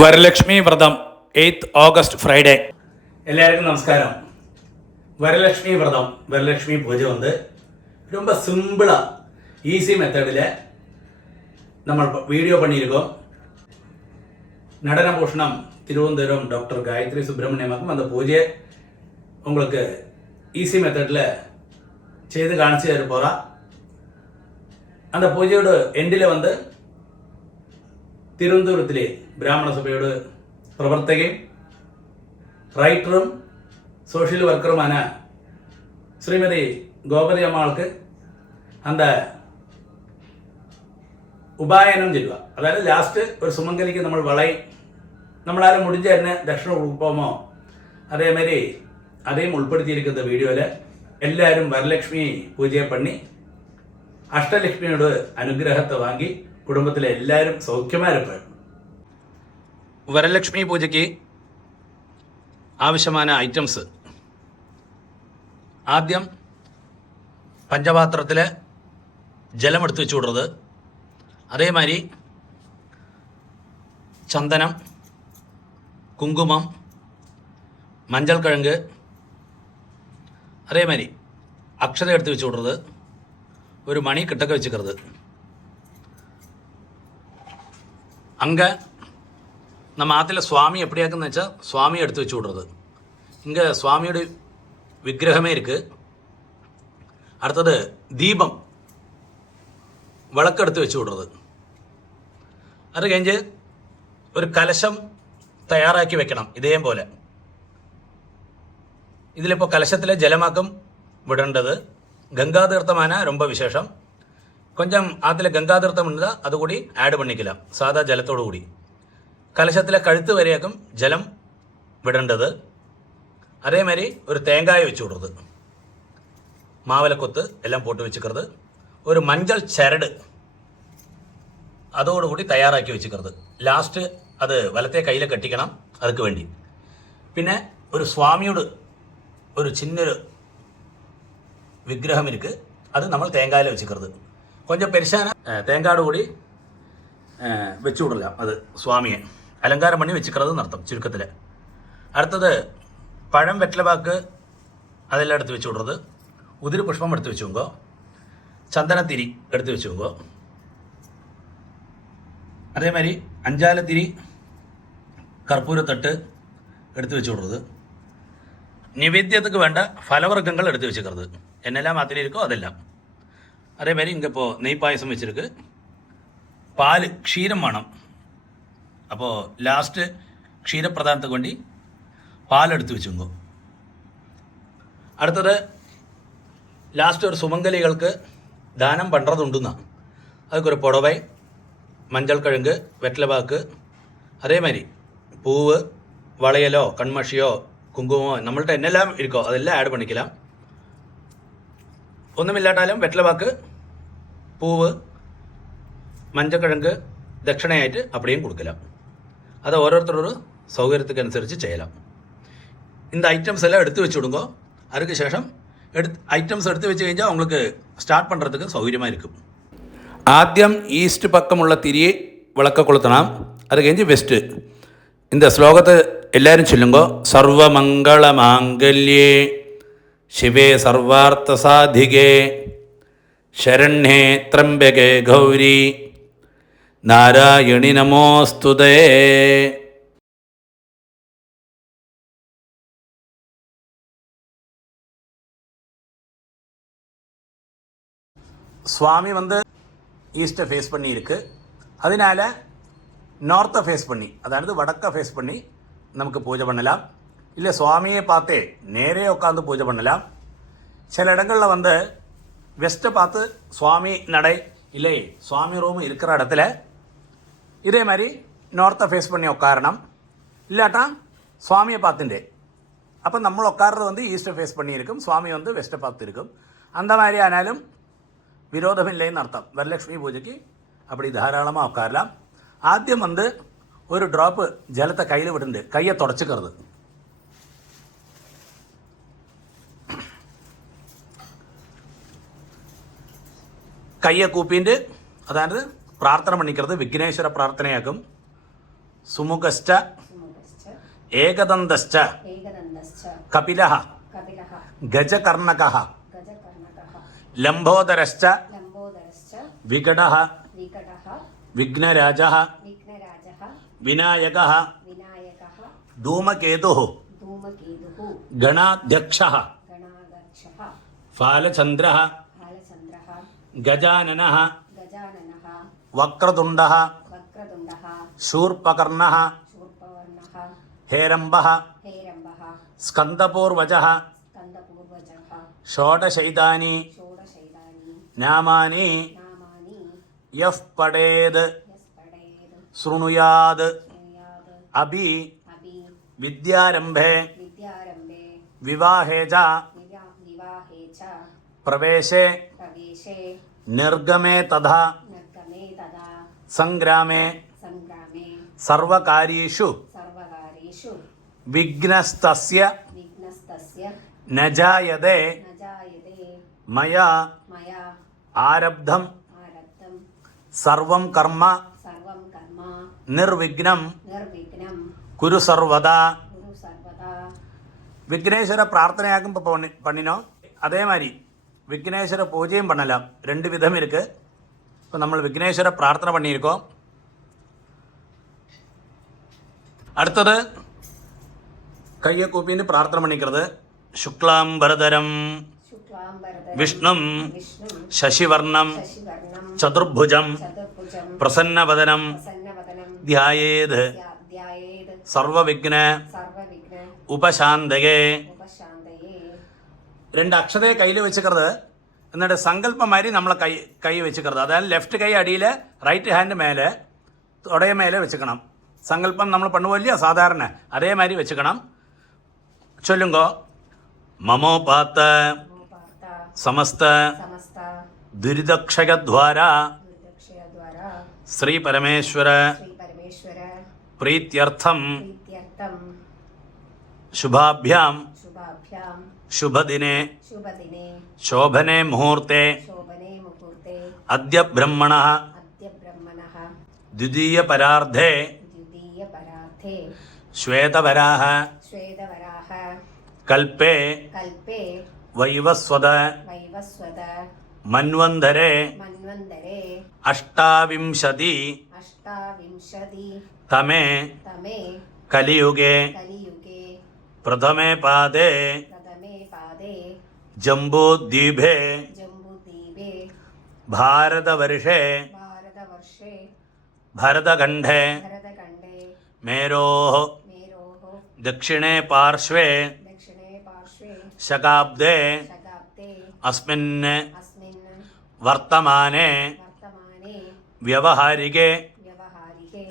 വരലക്ഷ്മി വ്രതം 8th August Friday. എല്ലാവർക്കും നമസ്കാരം. வரலட்சுமி விரதம் வரலட்சுமி பூஜை வந்து ரொம்ப சிம்பிளா ஈஸி மெத்தடில் நம்ம வீடியோ பண்ணியிருக்கோம். நடனபூஷணம் திருவனந்தபுரம் டாக்டர் காயத்ரி சுப்பிரமணியமாக்கும் அந்த பூஜையை உங்களுக்கு ஈஸி மெத்தடில் செய்து காணிச்சு தர போகிறா. அந்த பூஜையோட எண்டில் வந்து തിരുവനന്തപുരത്തിലെ ബ്രാഹ്മണ സഭയുടെ പ്രവർത്തകയും റൈറ്ററും സോഷ്യൽ വർക്കറുമാണ് ശ്രീമതി ഗോപതി അമ്മാൾക്ക് அந்த ഉപായനം ചെയ്യുക. അതായത് ലാസ്റ്റ് ഒരു സുമംഗലിക്ക് നമ്മൾ നമ്മളാരും മുടിഞ്ഞ് തന്നെ ദക്ഷിണ കൊടുക്കുമോ അതേമാതിരി അதையும் ഉൾപ്പെടുത്തിയിരിക്കുന്ന വീഡിയോയിൽ എല്ലാവരും വരലക്ഷ്മി പൂജയെ പണി അഷ്ടലക്ഷ്മിയോട് അനുഗ്രഹത്തെ വാങ്ങി കുടുംബത്തിലെ എല്ലാവരും സൗഖ്യമായിരിക്കും. വരലക്ഷ്മി പൂജയ്ക്ക് ആവശ്യമായ ഐറ്റംസ് ആദ്യം പഞ്ചപാത്രത്തിൽ ജലമെടുത്ത് വെച്ച് വിടുന്നത്, അതേമാതിരി ചന്ദനം, കുങ്കുമം, മഞ്ഞൾ കിഴങ്ങ്, അതേമാതിരി അക്ഷത എടുത്ത് വെച്ച് വിടുന്നത്, ഒരു മണി കിട്ടക്ക വെച്ചിക്കരുത്. அங்கே நம்ம ஆற்றுல சுவாமி எப்படியாக்குன்னு வச்சா சுவாமி எடுத்து வச்சு விட்றது. இங்கே சுவாமியோட விக்கிரகமே இருக்குது. அடுத்தது தீபம் விளக்கு எடுத்து வச்சு விட்றது. അത് കഴിഞ്ഞ് ഒരു കലശം തയ്യാറാക്കി വെക്കണം. ഇതേപോലെ ഇതിലിപ്പോൾ കലശത്തിലെ ജലമാക്കും വിടേണ്ടത്. ഗംഗാതീർത്ഥമാണ് ரொம்ப விசேஷம். கொஞ்சம் ஆற்றுல கங்காதீர்த்தம் இருந்தால் அது கூடி ஆட் பண்ணிக்கலாம். சாதா ஜலத்தோடு கூடி கலசத்தில் கழுத்து வரையாக்கும் ஜலம் விடേണ്ടത്. அதேமாதிரி ஒரு தேங்காயை வச்சு விடுறது, மாவிலை கொத்து எல்லாம் போட்டு வச்சுக்கிறது. ஒரு மஞ்சள் சரடு அதோடு கூடி தயாராக்கி வச்சுக்கிறது. ലാസ്റ്റ് അത് വലത്തെ കയ്യിൽ കെട്ടിക്കണം. அதுக்கு വേണ്ടി പിന്നെ ഒരു സ്വാമിയോട് ഒരു ചിന്നൊരു വിഗ്രഹം ഇരിക്ക്. അത് നമ്മൾ തേങ്ങായിൽ വെച്ചിക്கிறது. கொஞ்சம் பெருசான தேங்காடு கூடி வச்சு விடலாம். அது சுவாமியை அலங்காரம் பண்ணி வச்சுக்கிறதுன்னு அர்த்தம் சுருக்கத்தில். அடுத்தது பழம், வெற்றிலபாக்கு அதெல்லாம் எடுத்து வச்சு விட்றது. உதிரி புஷ்பம் எடுத்து வச்சுக்கோங்க. சந்தனத்திரி எடுத்து வச்சுக்கோங்க. அதே மாதிரி அஞ்சாலத்திரி, கற்பூரத்தட்டு எடுத்து வச்சு விட்றது. நிவேத்தியத்துக்கு வேண்ட பலவர்க்கங்கள் எடுத்து வச்சுக்கிறது. என்னெல்லாம் மாத்திரை இருக்கோ அதெல்லாம். அதேமாதிரி இங்கே இப்போது நெய் பாயசம் வச்சுருக்கு. பால் க்ஷீரம் வேணும். அப்போது லாஸ்ட்டு க்ஷீரப்பிரதானத்துக்கு வேண்டி பால் எடுத்து வச்சுங்கோ. அடுத்தது லாஸ்ட்டு ஒரு சுமங்கலிகளுக்கு தானம் பண்ணுறதுண்டுன்னா அதுக்கு ஒரு புடவை, மஞ்சள் கிழங்கு, வெற்றிலபாக்கு, அதேமாதிரி பூவு, வளையலோ கண்மஷியோ குங்குமோ நம்மள்ட்ட என்னெல்லாம் இருக்கோ அதெல்லாம் ஆட் பண்ணிக்கலாம். ഒന്നുമില്ലാട്ടാലും വെറ്റിലപാക്ക്, പൂവ്, മഞ്ഞക്കിഴങ്ങ് ദക്ഷിണയായിട്ട് അപ്പടിയും കൊടുക്കലാം. അത് ഓരോരുത്തരൊരു സൗകര്യத்துக்கு അനുസരിച്ച് ചെയ്യലാം. இந்த ஐட்டம்ஸ் எல்லாம் எடுத்து வச்சு விடுங்க. அதுக்கு சேஷம் ஐட்டம்ஸ் எடுத்து வச்சு കഴിഞ്ഞാൽ உங்களுக்கு ஸ்டார்ட் பண்ணுறதுக்கு சௌகரியமாக இருக்கும். ஆദ്യം ஈஸ்ட் பக்கமுள்ள திரியை விளக்க கொளுத்தണം. அது കഴിഞ്ഞ് வெஸ்ட்டு. இந்த ஸ்லோகத்தை எல்லாரும் சொல்லுங்க. சர்வமங்கள மாங்கல்யே शिवे सर्वार्थसाधिके शरण्ये त्र्यम्बके गौरी नारायणि नमोस्तुते. சுவாமி வந்து ஈஸ்ட்டை ஃபேஸ் பண்ணி இருக்கு. அதனால நார்த்தை ஃபேஸ் பண்ணி, அதாவது வடக்க ஃபேஸ் பண்ணி நமக்கு பூஜை பண்ணலாம். இல்லை சுவாமியை பார்த்தே நேரே உட்காந்து பூஜை பண்ணலாம். சில இடங்களில் வந்து வெஸ்ட்டை பார்த்து சுவாமி நடை இல்லை சுவாமி ரூம் இருக்கிற இடத்துல இதே மாதிரி நார்த்தை ஃபேஸ் பண்ணி உட்காரணும். இல்லாட்டா சுவாமியை பார்த்துட்டே அப்போ நம்ம உட்கார்றது வந்து ஈஸ்ட்டை ஃபேஸ் பண்ணி இருக்கும், சுவாமி வந்து வெஸ்ட்டை பார்த்து இருக்கும். அந்த மாதிரி ஆனாலும் விரோதம் இல்லைன்னு அர்த்தம். வரலட்சுமி பூஜைக்கு அப்படி தாராளமாக உட்காரலாம். ஆദ്യം வந்து ஒரு ட்ராப்பு ஜலத்தை கையில் விட்டுண்டு கையை தொடச்சிக்கிறது. கையை கூப்பிட்டு அதாவது பிரார்த்தனை பண்ணிக்கிறது. விக்னேஸ்வர பிரார்த்தனையாகும். സുമുഖശ്ച സുമുഖശ്ച ഏകദന്തശ്ച ഏകദന്തശ്ച കപിലഃ കപിലഃ ഗജകർണകഃ ഗജകർണകഃ ലംബോദരശ്ച ലംബോദരശ്ച വികടഃ വികടഃ വിഘ്നരാജः വിഘ്നരാജः വിനായകः വിനായകः ധൂമകേതുः ധൂമകേതുः ഗണാധ്യക്ഷः ഗണാധ്യക്ഷः ഫാലചന്ദ്രः ബാലചന്ദ്രः ഗജാനനः ഗജാനനः വക്രതുണ്ടः വക്രതുണ്ടः ശൂർപകർണः ശൂർപകർണः ഹേരംബः ഹേരംബः സ്കന്ദപൂർവജः സ്കന്ദപൂർവജः ഷോഡശൈതാനി ഷോഡശൈതാനി നാമാനി നാമാനി യഃ പഠേത് യസ്പടേത് ശൃണുയാത് ശൃണുയാത് അഭി അഭി വിദ്യാരംഭേ വിദ്യാരംഭേ വിവാഹേ ച വിവാഹേ ച പ്രവേശേ പ്രവേശേ നിർഗമേ തഥാ നിർഗമേ തഥാ സംഗ്രാമേ സംഗ്രാമേ സർവകാര്യേഷു സർവകാര്യേഷു വിഘ്നസ്തസ്യ വിഘ്നസ്തസ്യ ന ജായതേ ന ജായതേ മയാ മയാ ആരബ്ധം ആരബ്ധം സർവം കർമ്മ സർവം കർമ്മ നിർവിഘ്നം നിർവിഘ്നം കുരു സർവദാ. ഗുരു സർവദാ. விக்னேஸ்வர பிரார்த்தனையாகும் இப்போ பண்ணினோம். அதே மாதிரி விக்னேஸ்வர பூஜையும் பண்ணலாம். 2 விதம் இருக்குது. இப்போ நம்ம விக்னேஸ்வர பிரார்த்தனை பண்ணியிருக்கோம். அடுத்தது கையை கூப்பின்னு பிரார்த்தனை பண்ணிக்கிறது. சுக்லாம்பரதரம் ശുക്ലാംബരധരം விஷ்ணும் വിഷ്ണും ശശിവർണം ശശിവർണം ചതുർഭുജം ചതുർഭുജം പ്രസന്നവദനം പ്രസന്നവദനം ധ്യായേത് ധ്യായേത് സർവവിഘ്ന സർവവിഘ്ന ഉപശാന്തയേ. ഉപശാന്തയേ. 2 അക്ഷതയെ കയ്യിൽ വെച്ചുക്கிறது. എന്നിട്ട് സങ്കല്പം മാതിരി നമ്മളെ കൈ വെച്ചുക്கிறது. അതായത് ലെഫ്റ്റ് കൈ അടിയിൽ റൈറ്റ് ഹാൻഡ് മേലെ തുടയ മേലെ വെച്ചുക്കണം. സങ്കല്പം നമ്മൾ പണ്ണുപോലില്ല സാധാരണ അതേമാതിരി വെച്ചുക്കണം. ചൊല്ലുങ്കോ മമോപാത്ത പാർത്ത സമസ്ത സമസ്ത ദുരിതക്ഷയദ്വാര ദുർദക്ഷയദ്വാര ശ്രീ പരമേശ്വര ശ്രീ പരമേശ്വര പ്രീത്യർത്ഥം പ്രീത്യർത്ഥം ശുഭാഭ്യാം ശുഭാഭ്യാം ശുഭദിനെ ശുഭദിനെ ശോഭനെ മുഹൂർത്തെ ശോഭനെ മുഹൂർത്തെ അദ്യ ബ്രഹ്മണ അദ്യ ബ്രഹ്മണഃ ദ്വിതീയ പരാർദ്ധേ ദ്വിതീയ പരാർത്ഥേ ശ്വേതവരാഹ ശ്വേതവരാഹ കൽപ്പേ കൽപ്പേ വൈവസ്വത വൈവസ്വത മന്വന്തരേ മന്വന്തരേ അഷ്ടാവിംശതി അഷ്ടാവിംശതി തമേ തമേ കലിയുഗേ കലിയുഗേ പ്രഥമേ പാദേ പ്രഥമേ പാദേ ജംബൂദ്വീപേ ജംബുദ്വീപേ ഭാരതവർഷേ ഭാരതവർഷേ ഭരതഖണ്ഡേ ഭരതഖണ്ഡേ മേരോः മേരോः ദക്ഷിണേ പാർശ്വേ ദക്ഷിണേ പാർശ്വേ ശകാബ്ദേ ശകാബ്ദേ അസ്മിൻ അസ്മിൻ വർത്തമാനേ വർത്തമാനേ വ്യവഹാരികേ വ്യവഹാരികേ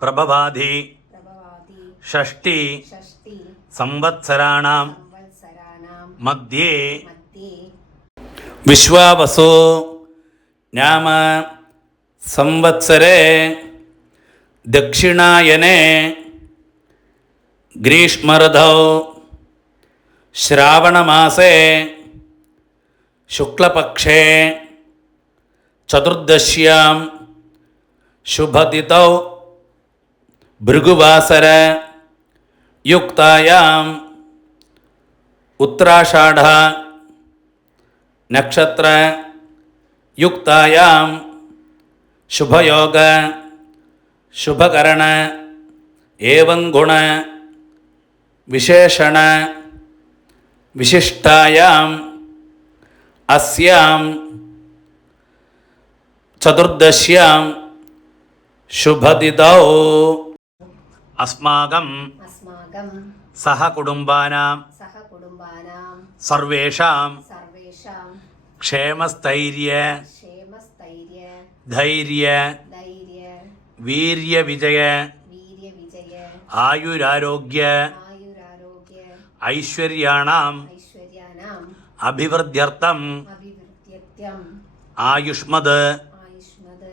പ്രഭവാധി പ്രഭവാതി ഷഷ്ടി ഷഷ്ടി സംവത്സരാണാം സംവത്സരാണാം മധ്യേ മധ്യേ വിശ്വാവസോ നാമ സംവത്സരേ ദക്ഷിണായനേ ഗ്രീഷ്മഋതൗ ശ്രാവണമാസേ ശുക്ലപക്ഷേ ചതുർദശ്യാം ശുഭതിഥൗ ഭൃഗുവാസര യുക്തായാം ഉത്തരാഷാഢ നക്ഷത്ര യുക്തായാം ശുഭയോഗ ശുഭകരണ ഏവം ഗുണ വിശേഷണ വിശിഷ്ടായാം അസ്യാം ചതുർദശ്യാം ശുഭതിഥൗ അസ്മാകം അസ്മാകം സഹകുടുംബാനാം സഹകുടുംബാനാം സർവേഷാം സർവേഷാം ക്ഷേമസ്ഥൈര്യ ക്ഷേമസ്ഥൈര്യ ധൈര്യ ധൈര്യ വീര്യവിജയ വീര്യവിജയ ആയുരാരോഗ്യ ആയുരാരോഗ്യ ഐശ്വര്യാണാം ഐശ്വര്യാനാം അഭിവൃദ്ധ്യർത്ഥം അഭിവൃദ്ധ്യത്യം ആയുഷ്മത് ആയുഷ്മത്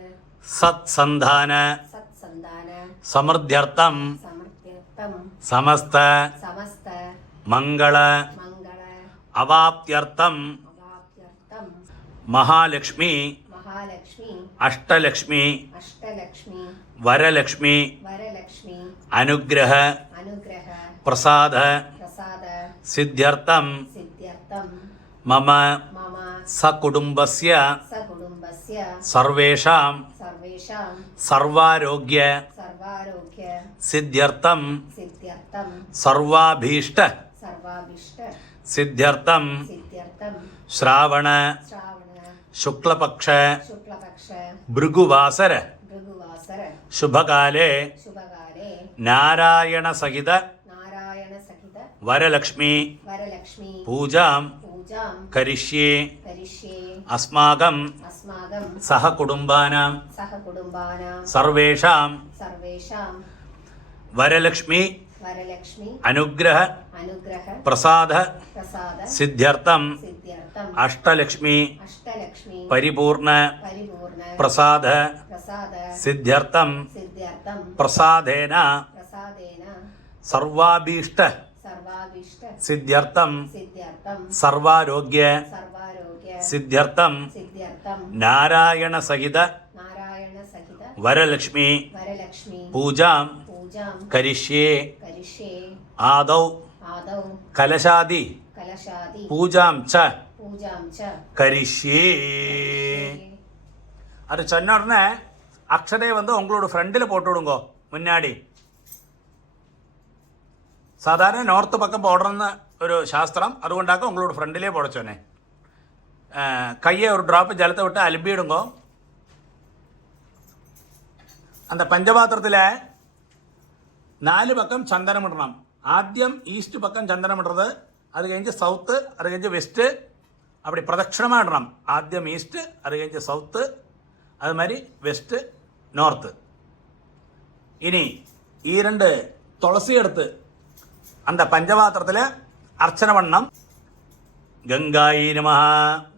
സത്സന്ധാന സത്സന്താന സമൃദ്ധ്യർത്ഥം സമൃദ്ധ്യർത്ഥം സമസ്ത സമസ്ത മംഗള മംഗള അവാപ്ത്യർത്ഥം അവാപ്യർത്ഥം മഹാലക്ഷ്മി മഹാലക്ഷ്മി അഷ്ടലക്ഷ്മി അഷ്ടലക്ഷ്മി വരലക്ഷ്മി വരലക്ഷ്മി അനുഗ്രഹ അനുഗ്രഹ പ്രസാദ പ്രസാദ സിദ്ധ്യർത്ഥം സിദ്ധ്യർത്ഥം മമ മമ സകുടുംബസ്യ സകുടുംബസ്യ സർവേഷാം സർവേഷാം സർവാരോഗ്യ സർവാരോഗ്യ സിദ്ധ്യർത്ഥം സിദ്ധ്യർത്ഥം സർവാഭീഷ്ട സർവാഭിഷ്ട സിദ്ധ്യർത്ഥം സിദ്ധ്യർത്ഥം ശ്രാവണ ശ്രാവണ ശുക്ലപക്ഷ ശുക്ലപക്ഷ ഭൃഗുവാസര ഭൃഗുവാസര ശുഭകാലേ ശുഭകാലേ നാരായണ സഹിത നാരായണ സഹിത വരലക്ഷ്മി വരലക്ഷ്മി പൂജാം പൂജാം കരിഷ്യേ കരിഷ്യേ അസ്മാകം അസ്മാകം സഹകുടുംബാനാം സഹകുടുംബാനാം സർവേഷാം സർവേഷാം വരലക്ഷ്മി വരലക്ഷ്മി അനുഗ്രഹ അനുഗ്രഹ പ്രസാദ പ്രസാദ സിദ്ധ്യർത്ഥം സിദ്ധ്യർത്ഥം അഷ്ടലക്ഷ്മി അഷ്ടലക്ഷ്മി പരിപൂർണ പരിപൂർണ പ്രസാദ പ്രസാദ സിദ്ധ്യർത്ഥം സിദ്ധ്യർത്ഥം പ്രസാദേന പ്രസാദേന സർവാഭീഷ്ട സർവാഭീഷ്ട സിദ്ധ്യർത്ഥം സിദ്ധ്യർത്ഥം സർവാരോഗ്യ സർവാരോഗ്യ സിദ്ധ്യർത്ഥം സിദ്ധ്യർത്ഥം നാരായണ സഹിത നാരായണ സഹിത വരലക്ഷ്മി വരലക്ഷ്മി പൂജാം പൂജാം കരിഷ്യേ കരിഷ്യേ ആദൗ ആദൗ കലശാദി കലശാദി പൂജാം ച പൂജാം ച கரிஷ்யே அது சொன்ன உடனே அக்ஷதை வந்து உங்களோட ஃப்ரெண்டில் போட்டு விடுங்கோ முன்னாடி സാധാരണ നോർത്ത് പക്കം പോടണമെന്ന് ഒരു ശാസ്ത്രം അതുകൊണ്ടാക്കും ഉങ്ങളോട് ഫ്രണ്ടിലേ പോടച്ചോനെ കയ്യെ ഒരു ഡ്രോപ്പ് ജലത്തെ വിട്ട് അലുമ്പിയിടുങ്കോ அந்த பஞ்சபாத்திரத்தில் 4 பக்கம் சந்தனம் இடணும் ஆദ്യം ஈஸ்ட் பக்கம் சந்தனம் இடுறது அது கழிஞ்சு சவுத்து அது கழிஞ்சு வெஸ்ட்டு அப்படி பிரதட்சிணமாக இடணும் ஆദ്യം ஈஸ்ட்டு அது கழிஞ்சு சவுத்து அது மாதிரி வெஸ்ட்டு നോർത്ത് ഇനി ഈ 2 തുളസി എടുത്ത് அந்த பஞ்சபாத்திரத்தில் அர்ச்சனை பண்ணணும் ഗംഗായി നമഃ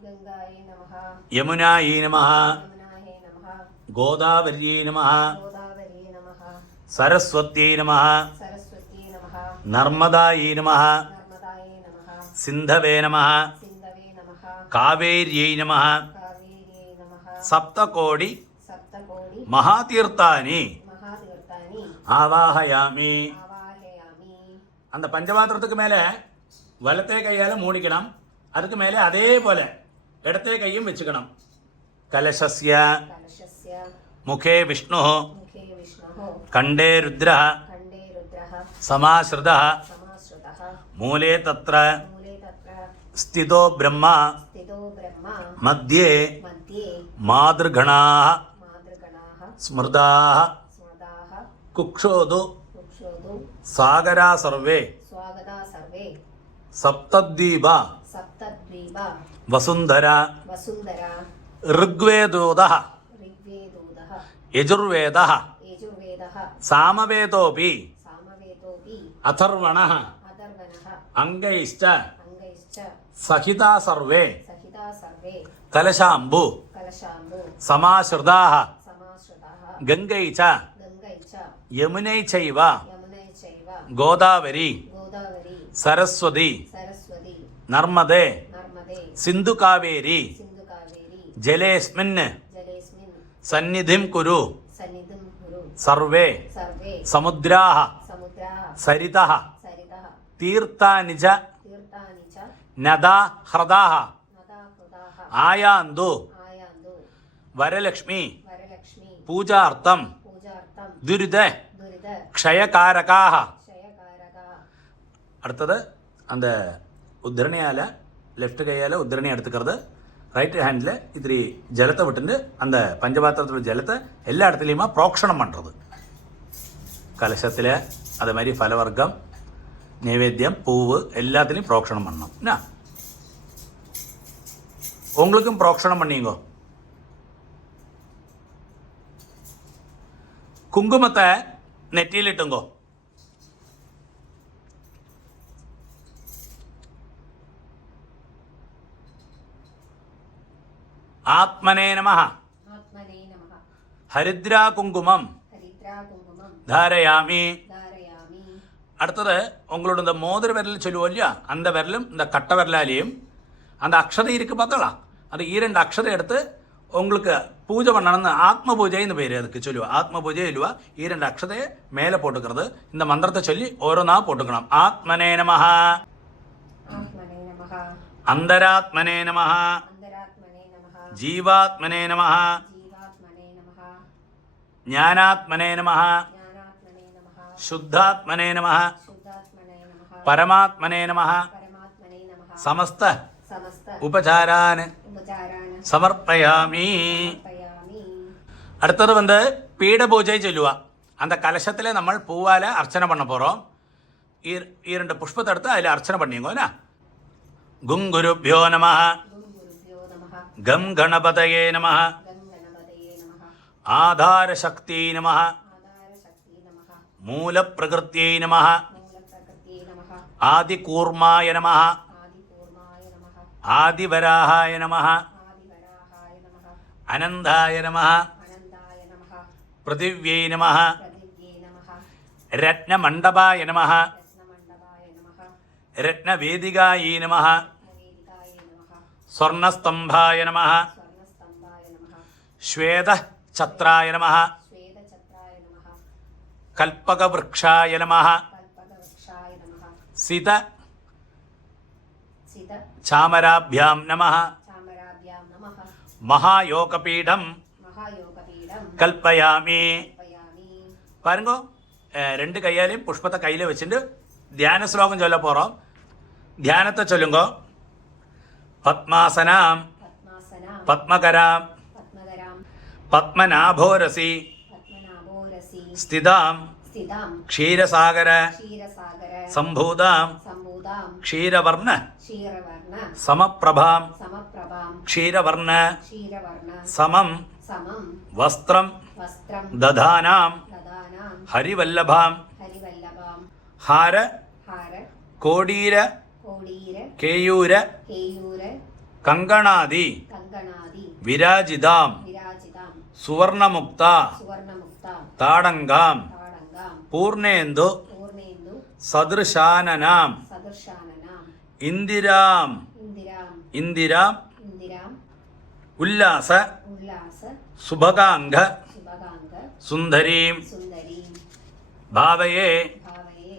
ഗംഗായ നമഃ യമുനായി നമഃ യമുനായ നമഃ ഗോദാവര്यै നമഃ ഗോദാവരി നമഃ സരസ്വത്यै നമഃ സരസ്വതി നമഃ നർമ്മദായി നമഃ നർമ്മദായ നമഃ സിന്ധവേ നമഃ സിന്ധവേ നമഃ കാവേര്यै നമഃ കാവേര്यै നമഃ സപ്തകോടി സപ്തകോടി മഹാതീർത്ഥാനി മഹാതീർത്ഥാനി ആവാഹയാമി ആവാഹയാമി அந்த பஞ்சபாத்திரத்துக்கு மேலே வலத்தே கையால் மூடிக்கணும் அதுக்கு மேலே அதே போல இடத்தே கையும் வச்சுக்கணும் கலசஸ்ய കലശസ്യ முகே விஷ்ணு മുഖേ വിഷ്ണുഃ கண்டே ருத்ர ഖണ്ഡേ രുദ്രഃ சமாஸ்ருத സമാശ്രിതഃ மூலே தத்ர മൂലേ തത്ര ஸ்திதோ பிரம்ம സ്ഥിതോ ബ്രഹ്മ மத்தியே മധ്യേ மாதൃகணாः മാതൃഗണാഃ ஸ்மிருதாः സ്മൃതാഃ குக்ஷோது കുക്ഷോതു சாகரா சர்வே സ്വാഗതാ സർവേ சப்தத்வீப സപ്തദ്വീപ வசுந்தரா വസുന്ധര ഋഗ്വേദോദः ഋഗ്വേദോദഃ യജുർവേദः യജുർവേദഃ സാമവേദോപി സാമവേദോപി അഥർവണः അഥർവണഃ അംഗൈശ്ച അംഗൈശ്ച സഹിതാ സർവേ സഹിതാ സർവേ കലശാംബു കലശാംബു സമാശ്രിതാः സമാശ്രിതാഃ ഗംഗൈ ച ഗംഗൈ ച യമുനൈ ചൈവ യമുനൈ ചൈവ ഗോദാവരി ഗോദാവരി സരസ്വതി സരസ്വതി നർമ്മദേ നർമ്മദേ സിന്ധു കാവേരി സിന്ധു കാവേരി ജലേസ്മിൻ ജലേസ്മിൻ സന്നിധിം കുരു സന്നിധിം കുരു സർവേ സർവേ സമുദ്രാः സമുദ്രാഃ സരിതഃ സരിതഃ തീർത്ഥാനി ച തീർത്ഥാനി ച നദാ ഹ്രദാः നദാ ഹൃദാഃ ആയാന്തു ആയാന്തു വരലക്ഷ്മി വരലക്ഷ്മി പൂജാർത്ഥം പൂജാർത്ഥം ദുരിത ദുരിത ക്ഷയകാരകാः ക്ഷയകാരക அடுத்தது அந்த உத்திரணியால் லெஃப்ட் கையால் உத்திரணி எடுத்துக்கிறது ரைட் ஹேண்டில் இத்திரி ஜலத்தை விட்டுட்டு அந்த பஞ்சபாத்திரத்தோட ஜலத்தை எல்லா இடத்துலையுமா புரோக்ஷணம் பண்ணுறது கலசத்தில் அதே மாதிரி ஃபலவர்க்கம் நைவேத்தியம் பூவு எல்லாத்துலேயும் புரோக்ஷணம் பண்ணணும் என்ன உங்களுக்கும் புரோக்ஷணம் பண்ணீங்கோ குங்குமத்தை நெற்றியிலிட்டுங்கோ ആത്മനേ നമഃ ആത്മനേ നമഃ ഹരിദ്രാ കുങ്കുമം ഹരിദ്രാ കുങ്കുമം ധാരയാമി ധാരയാമി அடுத்தது உங்களோட இந்த மோதிர விரல் சொல்லுவோம் இல்லையா அந்த விரலும் இந்த கட்டை விரலாலையும் அந்த அக்ஷதை இருக்கு பார்த்தலாம் அந்த 2 அக்ஷதை எடுத்து உங்களுக்கு பூஜை பண்ணணும்னு ஆத்ம பூஜைன்னு பேர் அதுக்கு சொல்லுவா. ஆத்ம பூஜை இல்லுவா. ഈ 2 അക്ഷതയെ മേലെ പോട്ടുക്കുന്നത്. இந்த മന്ത്രത്തെ ചൊല്ലി ഓരോന്നാ പോട്ടുക്കണം. ആത്മനേ നമഃ, ആത്മനേ നമഃ, അന്തരാത്മനേ നമഃ, അന്തരാത്മനേ നമഃ, ജീവാത്മനേ നമഃ, ജീവാത്മനേ നമഃ, ജ്ഞാനാത്മനേ നമഃ, ജ്ഞാനാത്മനേ നമഃ, ശുദ്ധാത്മനേ നമഃ, ശുദ്ധാത്മനേ നമഃ, പരമാത്മനേ നമഃ, പരമാത്മനേ നമഃ, സമസ്ത സമസ്ത ഉപചാരാൻ ഉപചാരാൻ സമർപ്പയാമി. സമർപ്പയാമി. அடுத்தது பீட பூஜை சொல்லுவா. அந்த கலசத்தில் நம்ம பூவால் அர்ச்சனை பண்ண போகிறோம். ഈ 2 പുഷ്പത്തെ എടുത്ത് അതിൽ അർച്ചന പണിയുങ്കോനാ. ഗും ഗുരുഭ്യോ നമഃ, ഗും ഗുരുഭ്യോ നമഃ, ഗം ഗണപതയേ നമഃ, ഗം ഗണപതയേ നമഃ, ആധാരശക്തി നമഃ, ആധാരശക്തി നമഃ, മൂലപ്രകൃത്യൈ നമഃ, മൂലപ്രകൃത്യേ നമഃ, ആദികൂർമായ നമഃ, ആദികൂർമായ നമഃ, ആദിവരാഹായ നമഃ, ആദിവരാഹായ നമഃ, അനന്തായ നമഃ, അനന്തായ നമഃ, പൃഥിവ്യൈ നമഃ, പ്രതിവ്യേ നമഃ, രത്നമണ്ഡപായ നമഃ, രത്നമണ്ഡപായ നമഃ, രത്നവേദികായൈ നമഃ, രത്നവേദികായ നമഃ, സ്വർണസ്തംഭായ നമഃ, സ്വർണസ്തംഭായ നമഃ, ശ്വേതഛത്രായ നമഃ, ശ്വേതഛത്രായ നമഃ, കൽപ്പകവൃക്ഷായ നമഃ, കൽപ്പകവൃക്ഷായ നമഃ, സിത സിത ചാമരാഭ്യാം നമഃ, ചാമരാഭ്യാം നമഃ, മഹായോഗപീഠം മഹായോഗപീഠം കൽപ്പയാമി. കൽപ്പയാമി. பாருங்கோ 2 கையாலையும் புஷ்பத்தை கையில் வச்சுட்டு தியான ஸ்லோகம் சொல்ல போகிறோம். தியானத்தை சொல்லுங்கோ. பத்மாசனாம் പത്മാസനാം പത്മകരാം പത്മകരാം പത്മനാഭോരസി പത്മനാഭോരസി സ്ഥിതാം സ്ഥിതാം ക്ഷീരസാഗര ക്ഷീരസാഗര സംഭൂതാം സംഭൂതാം ക്ഷീരവർണ്ണ ക്ഷീരവർണ്ണ സമപ്രഭാം സമപ്രഭാം ക്ഷീരവർണ്ണ ക്ഷീരവർണ്ണ സമം സമം വസ്ത്രം വസ്ത്രം ദധാനാം ദദാനാം ഹരിവല്ലഭാം ഹരിവല്ലഭാം ഹാര ഹാര കോടീര കോടീര കേയൂര കേയൂര കങ്കണാദി കങ്കണാദി വിരാജിതാം വിരാജിതാം സുവർണമുക്ത സുവർണമുക്ത താടങ്കാം താടങ്കാം പൂർണേന്ദു പൂർണേന്ദു സദൃശാനനാം സദൃശാനനാം ഇന്ദിരാം ഇന്ദിരാം ഇന്ദിരാം ഇന്ദിരാം ഉല്ലാസ ഉല്ലാസ സുഭഗാംഗ ശുഭകാംഗ സുന്ദരീം സുന്ദരീം ഭാവയേ ഭാവയേ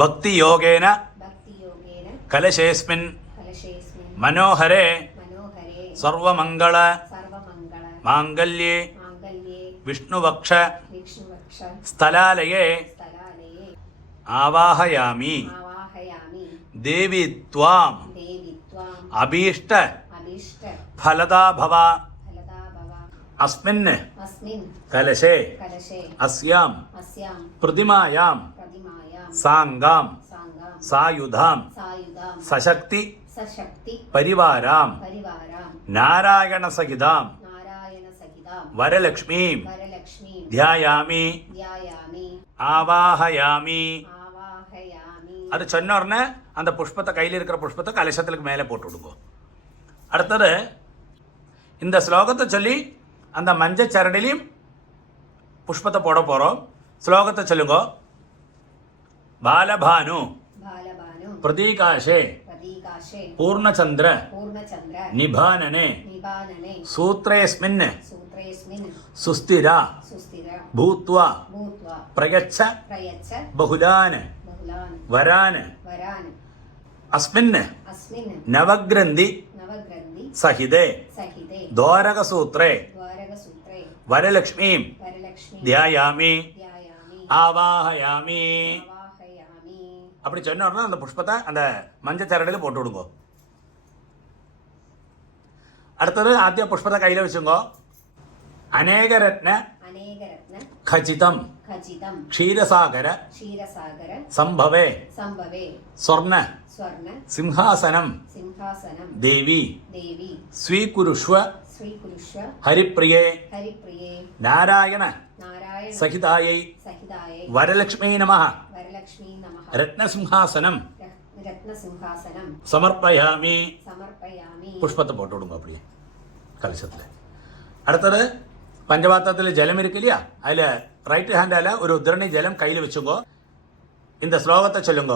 ഭക്തിയോഗേന ഭക്തിയോഗേന കലശേസ്മിൻ കലശേസ്മിൻ മനോഹരേ മനോഹരേ സർവമംഗള സർവമംഗള മാംഗല്യേ മാംഗല്യേ വിഷ്ണുവക്ഷ വിഷ്ണുവക്ഷ സ്ഥലാലയേ സ്ഥലാലയേ ആവാഹയാമി. ആവാഹയാമി. ദേവി ത്വാം ദേവി ത്വാം അഭീഷ്ട അഭീഷ്ട ഫലദാ ഭവ ഫലദാ ഭവ. അസ്മിൻ അസ്മിൻ കലശേ കലശേ അസ്യാം അസ്യാം പ്രതിമായാം പ്രതിമായാം സാംഗാം സാംഗാം സായുധാം സായുധാം സശക്തി സശക്തി പരിവാരാം പരിവാരാം നാരായണസഹിതാം നാരായണസഹിതാം വരലക്ഷ്മീം വരലക്ഷ്മീം ധ്യായാമി ധ്യായാമി ஆவாஹயாமி. ஆவாஹயாமி. அது சொன்ன உடனே அந்த புஷ்பத்தை கையில் இருக்கிற புஷ்பத்தை கலசத்துக்கு மேலே போட்டு விடுங்க. அடுத்தது இந்த ஸ்லோகத்தை சொல்லி அந்த மஞ்சள் சரடிலையும் புஷ்பத்தை போட போகிறோம். ஸ்லோகத்தை சொல்லுங்க. பாலபானு ബാലഭാനു பிரதீகாஷே പ്രതീകാശേ பூர்ணச்சந்திர പൂർണ്ണചന്ദ്ര நிபானனே നിബാനനെ சூத்ரேஸ்மின் സൂത്രേസ്മിൻ சுஸ்திரா സുസ്ഥിര பூத்வா ഭൂത്വ பிரயச்ச പ്രയച്ഛ பகுலான் ബഹുലാൻ வரான் വരാൻ அஸ்மின் അസ്മിൻ നവഗ്രന്ഥി നവഗ്രന്ഥി സഹിതേ സഹിതേ ദ്വാരകസൂത്രേ ദ്വാരകസൂത്രേ വരലക്ഷ്മീം വരലക്ഷ്മി ധ്യായാമി ധ്യായാമി ஆவாஹயாமி. ആവാഹയാമി. அப்படி சொன்ன உடனே அந்த புஷ்பத்தை அந்த மஞ்சள் சரடில் போட்டு விடுங்க. அடுத்தது ஆத்திய புஷ்பத்தை கையில் வச்சுங்கோ. அநேக ரத்ன അനേകരത്ന ഖചിതം ഖചിതം ക്ഷീരസാഗര ക്ഷീരസാഗര സംഭവേ സംഭവേ സ്വർണ സ്വർണ സിംഹാസനം സിംഹാസനം ദേവി ദേവി സ്വീകുരുഷ്വ ശ്രീകുരുഷ്വ ഹരിപ്രിയേ ഹരിപ്രിയേ നാരായണ നാരായണ സഹിതായൈ സഹിതായേ വരലക്ഷ്മീ നമഃ വരലക്ഷ്മീ നമഃ രത്നസിംഹാസനം രത്നസിംഹാസനം സമർപ്പയാമി. സമർപ്പയാമി. புஷ்பத்தை போட்டு விடுங்க அப்படியே கலசத்தில். அடுத்தது பஞ்சபாத்திரத்தில் ஜலம் இருக்கு இல்லையா, அதில் ரைட் ஹேண்டால் ஒரு உத்திரணி ஜலம் கையில் வச்சுங்கோ. இந்த ஸ்லோகத்தை சொல்லுங்க.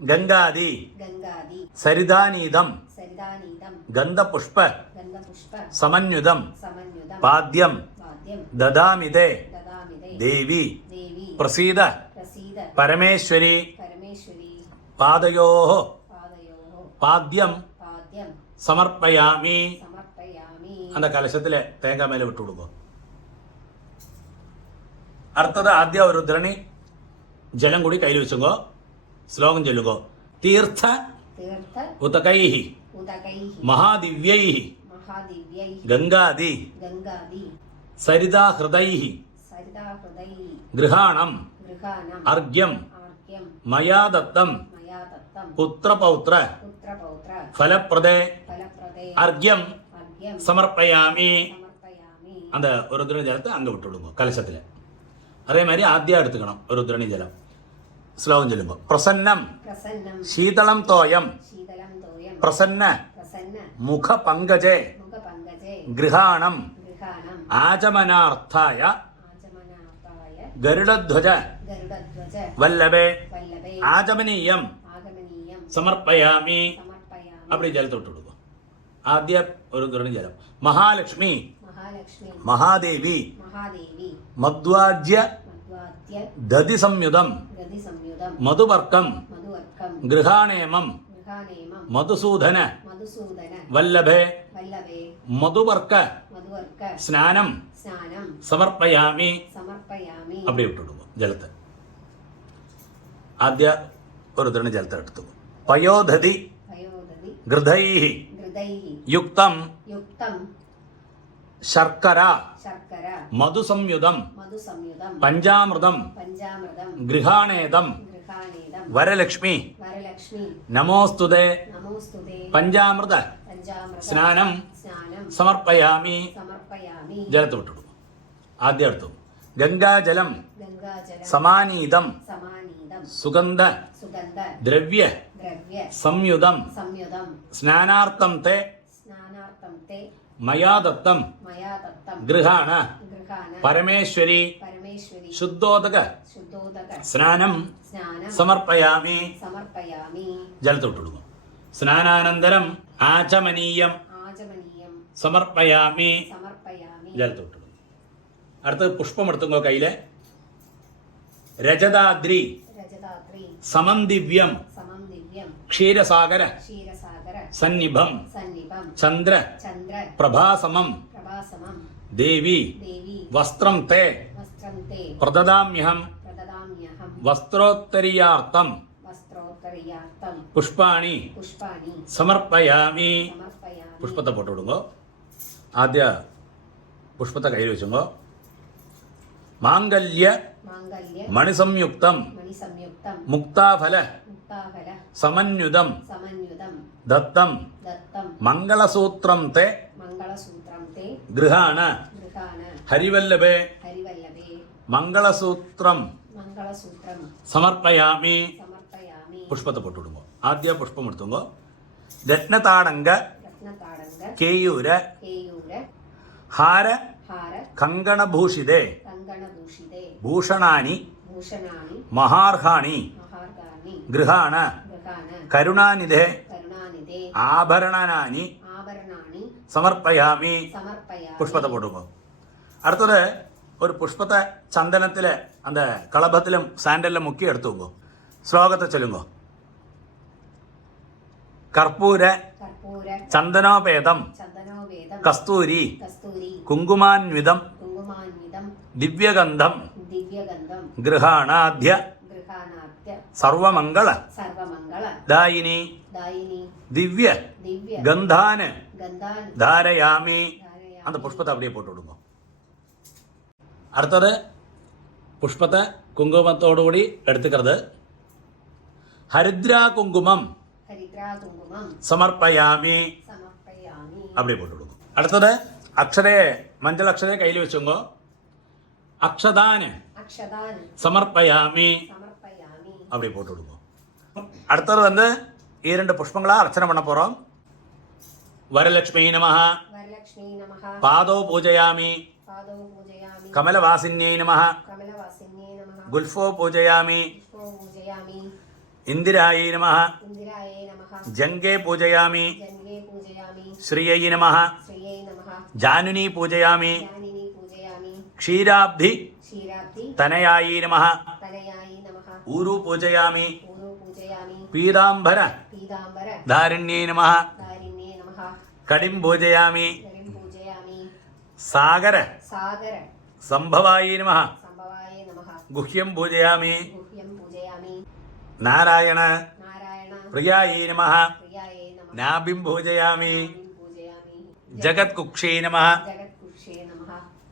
கங்காதி ഗംഗാദി சரிதானீதம் സരിതാനീതം ഹരിതാനീതം ഗന്ധപുഷ്പ ഗന്ധപുഷ്പ സമന്യുതം സമന്യുതം പാദ്യം വാദ്യം ദദാമിതേ ദദാമിതേ ദേവി ദേവി പ്രസീദ പ്രസീദ പരമേശ്വരി പരമേശ്വരി പാദയോः പാദയോः പാദ്യം പാദ്യം സമർപ്പയാമി. സമർപ്പയാമി. அந்த കലശത്തിലെ തേങ്ങ മേലെ വിട്ടു കൊടുക്കും. അടുത്തത് ആദ്യ ഒരു രുദ്രണി ജലം കൂടി കയ്യിൽ വെച്ചുങ്കോ. ശ്ലോകം ചൊല്ലുകോ. തീർത്ഥ തീർത്ഥ ഉതകൈഹി ഉദകൈഹി മഹാദിവ്യൈഹി മഹാദിവ്യൈഹി ഗംഗാദി ഗംഗാദി സരിതാഹൃദൈഹി സരിതാഹൃദൈഹി ഗൃഹാണം ഗൃഹാണം അർഘ്യം ആർഗ്യം മയാ ദത്തം മയാ ദത്തം പുത്രപൗത്ര പുത്രപൗത്ര ഫലപ്രദേ ഫലപ്രദേ അർഘ്യം അർഗ്യം സമർപ്പയാമി. സമർപ്പയാമി. அந்த ஒரு ருத்ரணி ஜலத்தை அங்கே விட்டு விடுங்க கலசத்தில். அதே மாதிரி ஆத்தியா எடுத்துக்கணும் ஒரு ருத்ரணி ஜலம். ஸ்லோகம் சொல்லுங்க. பிரசன்னம் പ്രസന്നം ശീതളം തോയം ശീതളം തോയം പ്രസന്ന പ്രസന്ന മുഖ പങ്കജേ മുഖപങ്കജേ ഗൃഹാണം ഗൃഹാണം ആചമനാർത്ഥായ ആചമനാർത്ഥായ ഗരുഡധ്വജ ഗരുഡധ്വജ വല്ലഭേ വല്ലഭേ ആചമനീയം ആഗമനീയം സമർപ്പയാമി. സമർപ്പയാമി. அப்படி ஜலத்தை விட்டு விடுங்க. ஆத்திய ஒரு ருத்ரணி ஜலம். மகாலட்சுமி മഹാലക്ഷ്മി മഹാദേവി മഹാദേവി മധ്വാജ്യ മധ്വാദ്യ ദധി സംയുതം ഗതി സംയുതം മധുവർക്കം മധുവർക്കം ഗൃഹാണേമം ഗൃഹാനേമം മധുസൂദന മധുസൂദന വല്ലഭേ വല്ലഭേ മധുവർക്ക മധുവർക്ക സ്നാനം സ്നാനം സമർപ്പയാമി. സമർപ്പയാമി. அப்படி விட்டுடுவோம் ஜலத்தை. ആദ്യ ഒരു രുദ്രണി ജലത്തെ എടുത്തു. പയോധതി പയോദതി ഗൃധൈഹി ഹൃദൈഹി യുക്തം യുക്തം ശർക്കര ശർക്കര മധുസംയുതം മധുസംയുതം പഞ്ചാമൃതം പഞ്ചാമൃതം ഗൃഹാണേദം ഗൃഹാനേദം വരലക്ഷ്മി വരലക്ഷ്മി നമോസ്തുതേ നമോസ്തുതേ പഞ്ചാമൃത പഞ്ചാമൃത സ്നാനം സ്നാനം സമർപ്പയാമി. സമർപ്പയാമി. ജലത്തെ വിട്ടുകൊടുക്കും. ആദ്യം എടുത്തു. ഗംഗാജലം ഗംഗാജലം സമാനീതം സമാനീതം സുഗന്ധ സുഗന്ധ ദ്രവ്യ ദ്രവ്യ സംയുതം സംയുതം സ്നാനാർത്ഥം തേ സ്നാനാർത്ഥം തേ മയാ ദത്തം മയാ ദത്തം ഗൃഹാണ ഗൃഹാന പരമേശ്വരി പരമേശ്വരി ശുദ്ധോദക ശുദ്ധോദക സ്നാനം സ്നാനം സമർപ്പയാമി. സമർപ്പയാമി. ജലത്തെ വിട്ടുകൊടുക്കും. സ്നാനാനന്തരം ആചമനീയം ആചമനീയം സമർപ്പയാമി. സമർപ്പയാമി. ജലത്തെ വിട്ടുകൊടുക്കും. അടുത്ത് പുഷ്പം എടുത്തുങ്കോ കയ്യിലെ. രജതാദ്രി രജതാത്രി സമം ദിവ്യം സമം ദിവ്യം ക്ഷീരസാഗര ക്ഷീരസാഗര സന്നിഭം സന്നിഭം ചന്ദ്ര ചന്ദ്ര പ്രഭാസമം പ്രഭാസമം ദേവി ദേവി വസ്ത്രം തേ വസ്ത്രം തേ പ്രദദാമ്യഹം പ്രദദാമ്യഹം വസ്ത്രോത്തരീയാർത്ഥം വസ്ത്രോത്തരീയാർത്ഥം പുഷ്പാണി പുഷ്പാണി സമർപ്പയാമി. സമർപ്പയാമി. പുഷ്പത്തെ പോട്ട് വിടുങ്കോ. ആദ്യ പുഷ്പത്തെ കയ്യിൽ വെച്ചുങ്കോ. മാംഗല്യ മാംഗല്യ മണിസംയുക്തം മണിസംയുക്തം മുക്താഫല മുക്താഫല സമന്യുതം സമന്യുതം ദത്തം ദത്തം മംഗളസൂത്രം തേ മംഗളസൂത്രം തേ ഗൃഹാണ ഗൃഹാന ഹരിവല്ലഭേ ഹരിവല്ലഭേ മംഗളസൂത്രം മംഗളസൂത്രം സമർപ്പയാമി. സമർപ്പയാമി. പുഷ്പത്തെ പോട്ട് വിടുങ്കോ. ആദ്യ പുഷ്പം എടുത്തുങ്കോ. രത്നതാടങ്ക രത്നതാടങ്ക കേയൂര കേയൂര ഹാര ഹാര കങ്കണഭൂഷിതേ കങ്കണഭൂഷിതേ ഭൂഷണാനി ഭൂഷണാനി മഹാർഹാണി മഹാർഗാനി ഗൃഹാണ ഗൃഹാന കരുണാനിധേ കരുണാനിധേ ആഭരണാനി ആഭരണാനി സമർപ്പയാമി. സമർപ്പയാമി. പുഷ്പത്തെ പോട്ടുങ്കോ. അടുത്തത് ഒരു പുഷ്പത്തെ ചന്ദനത്തിൽ அந்த കളഭത്തിലും സാൻഡലിലും മുക്കി എടുത്തുങ്കോ. ശ്ലോകത്തെ ചൊല്ലുങ്കോ. കർപ്പൂര കർപ്പൂര ചന്ദനോപേതം ചന്ദനോവേദം കസ്തൂരി കസ്തൂരി കുങ്കുമാന്വിതം കുങ്കുമാന്വിതം ദിവ്യഗന്ധം ദിവ്യഗന്ധം ഗൃഹാണാദ്യ ഗൃഹാനാദ്യ സർവമംഗള സർവമംഗള ദായിനി ദായിനി ദിവ്യ ദിവ്യ ഗന്ധാന് ഗന്ധാൻ ധാരയാമി. ധാരയാമി. அந்த புஷ்பத்தை அப்படியே போட்டு விடுங்க. அடுத்தது புஷ்பத்தை குங்குமத்தோடுകൂടി എടുത്തുக்கிறது. ഹരിദ്രാ കുങ്കുമം ഹരിദ്രാ കുങ്കുമം സമർപ്പയാമി. സമർപ്പയാമി. அப்படியே போட்டு விடுங்க. அடுத்தது அக்ஷரே மஞ்சள் அக்ஷரே கையில் வச்சுங்கோ. அக்ஷதானு അക്ഷതാൻ സമർപ്പയാമി. സമർപ്പയാമി. அப்படியே போட்டு விடுங்க. அடுத்தது வந்து இரண்டு புஷ்பங்களா அர்ச்சனை பண்ண போறோம். வரலட்சுமி நமஹ വരലക്ഷ്മീ നമഃ പാദോ പൂജയാമി. പാദോ പൂജയാമി. കമലവാസിന്യൈ നമഃ കമലവാസിന്യേ നമഃ ഗുൽഫോ പൂജയാമി. പുഷ്പോ പൂജയാമി. ഇന്ദിരായൈ നമഃ ഇന്ദിരായേ നമഃ ജംഗേ പൂജയാമി. ജനകേ श्रियै नमः श्रियै नमः जानुनी पूजयामि ज्ञानिनी पूजयामि क्षीराब्धि क्षीराब्धि तनयायै नमः तनयायै नमः ऊरु पूजयामि ऊरु पूजयामि पीताम्बर पीताम्बर धारिण्यै नमः दारिण्ये नमः कडिं पूजयामि गरिं पूजयामि सागर सागर संभवायै नमः संभवाय नमः गुह्यं पूजयामि गुह्यं पूजयामि नारायण नारायण प्रियायै नमः प्रियायै नमः नाभिं पूजयामि नाभिं पूजयामि जगत्कुक्षे नमः जगत्कुक्षे नमः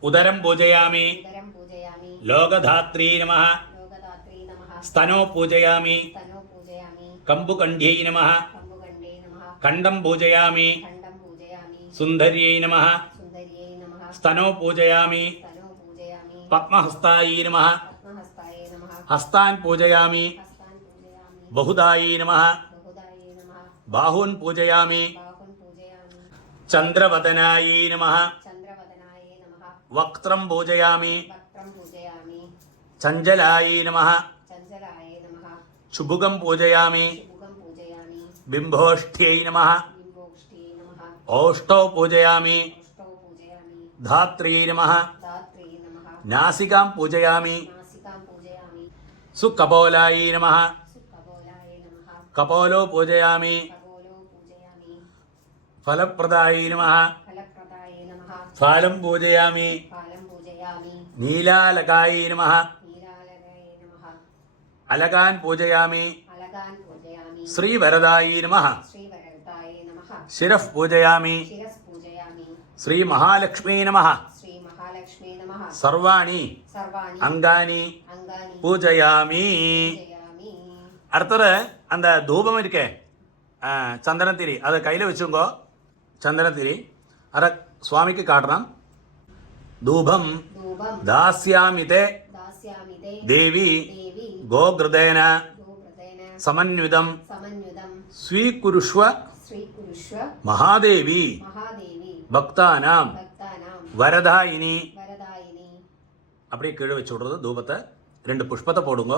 उदरं पूजयामि उदरं पूजयामि लोकधात्री नमः लोकदात्री नमः स्तनो पूजयामि तनो पूजयामि कम्बुकण्ड्यै नमः कम्बुगण्डे नमः खण्डं पूजयामि खण्डं पूजयामि सुन्दर्यै नमः सुन्दर्यै नमः स्तनो पूजयामि तनो पूजयामि पद्महस्तायै नमः पद्महस्ताय नमः हस्तान् पूजयामि हस्तान् पूजयामि बहुधायै नमः बहुदायै नमः बाहून् पूजयामि बाहुं पूजयामि चन्द्रवदनायै नमः चन्द्रवदनाय नमः वक्त्रं पूजयामि वक्त्रं पूजयामि चञ्चलायै नमः चञ्चलाय नमः शुभुगं पूजयामि शुभुगं पूजयामि बिम्बोष्ठ्यै नमः बिम्बोष्ठे नमः औष्ठौ पूजयामि अष्टौ पूजयामि धात्र्यै नमः दात्रे नमः नासिकां पूजयामि नासिकां पूजयामि सुकपोलायै नमः सुकपोलाय नमः कपोलो पूजयामि खगोलो पूजयामि फलप्रदायै नमः फलप्रदाय नमः फालं पूजयामि फालं पूजयामि नीलालकायै नमः नीलालयाय नमः अलकान् पूजयामि अलगान् पूजयामि श्रीवरदायै नमः श्रीवरदाय नमः शिरः पूजयामि शिरस् पूजयामि श्रीमहालक्ष्मी नमः श्रीमहालक्ष्मी नमः सर्वाणि सर्वाणि அங்கானி अङ्गानि பூஜயாமி. पूजयामि அடுத்தது அந்த தூபம் இருக்கே சந்தனத்திரி அதை கையில் வச்சுங்கோ. சந்தனத்திரி அதை சுவாமிக்கு காட்டணும். தூபம் धूपं தாஸ்யாமி தே दास्यामि ते தேவி देवी கோகிருதேன गोव्रतेन சமன்விதம் समन्वितं ஸ்வீகுருஷ்வ स्वीकुरुष्व மகாதேவி महादेवी பக்தானாம் भक्तानां வரதாயினி. वरदायिनी அப்படியே கீழே வச்சு விடுறது தூபத்தை. 2 புஷ்பத்தை போடுங்க.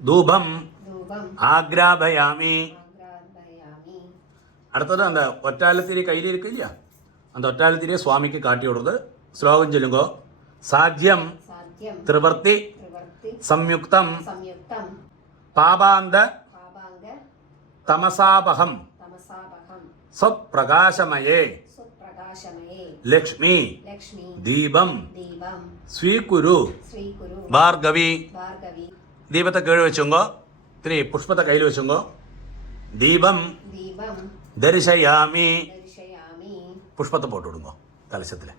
தூபம் धूपं ஆக்ராபயாமி. आग्रापयामि அடுத்தது அந்த ஒற்றாலத்திரி கையில் இருக்கு இல்லையா, அந்த ஒற்றாலத்திரியை சுவாமிக்கு காட்டி விடுறது. ஸ்லோகம் சொல்லுங்கோ. சாத்தியம் साध्यं திரிவர்த்தி त्रिवर्ति சம்யுக்தம் संयुक्तं பாபாந்த भावाङ्ग தமசாபகம் तमसापहं स्वप्रकाशमये सुप्रकाशमये லக்ஷ்மி लक्ष्मी தீபம் दीपं ஸ்வீகுரு श्रीकुरु பார்கவி. भार्गवी தீபத்தை கீழே வச்சுங்கோ. புஷ்பத்தை கையில் வச்சுங்கோ. தீபம் दीपं தரிசயாமி. दर्शयामि புஷ்பத்தை போட்டு விடுங்கோ கலசத்தில்.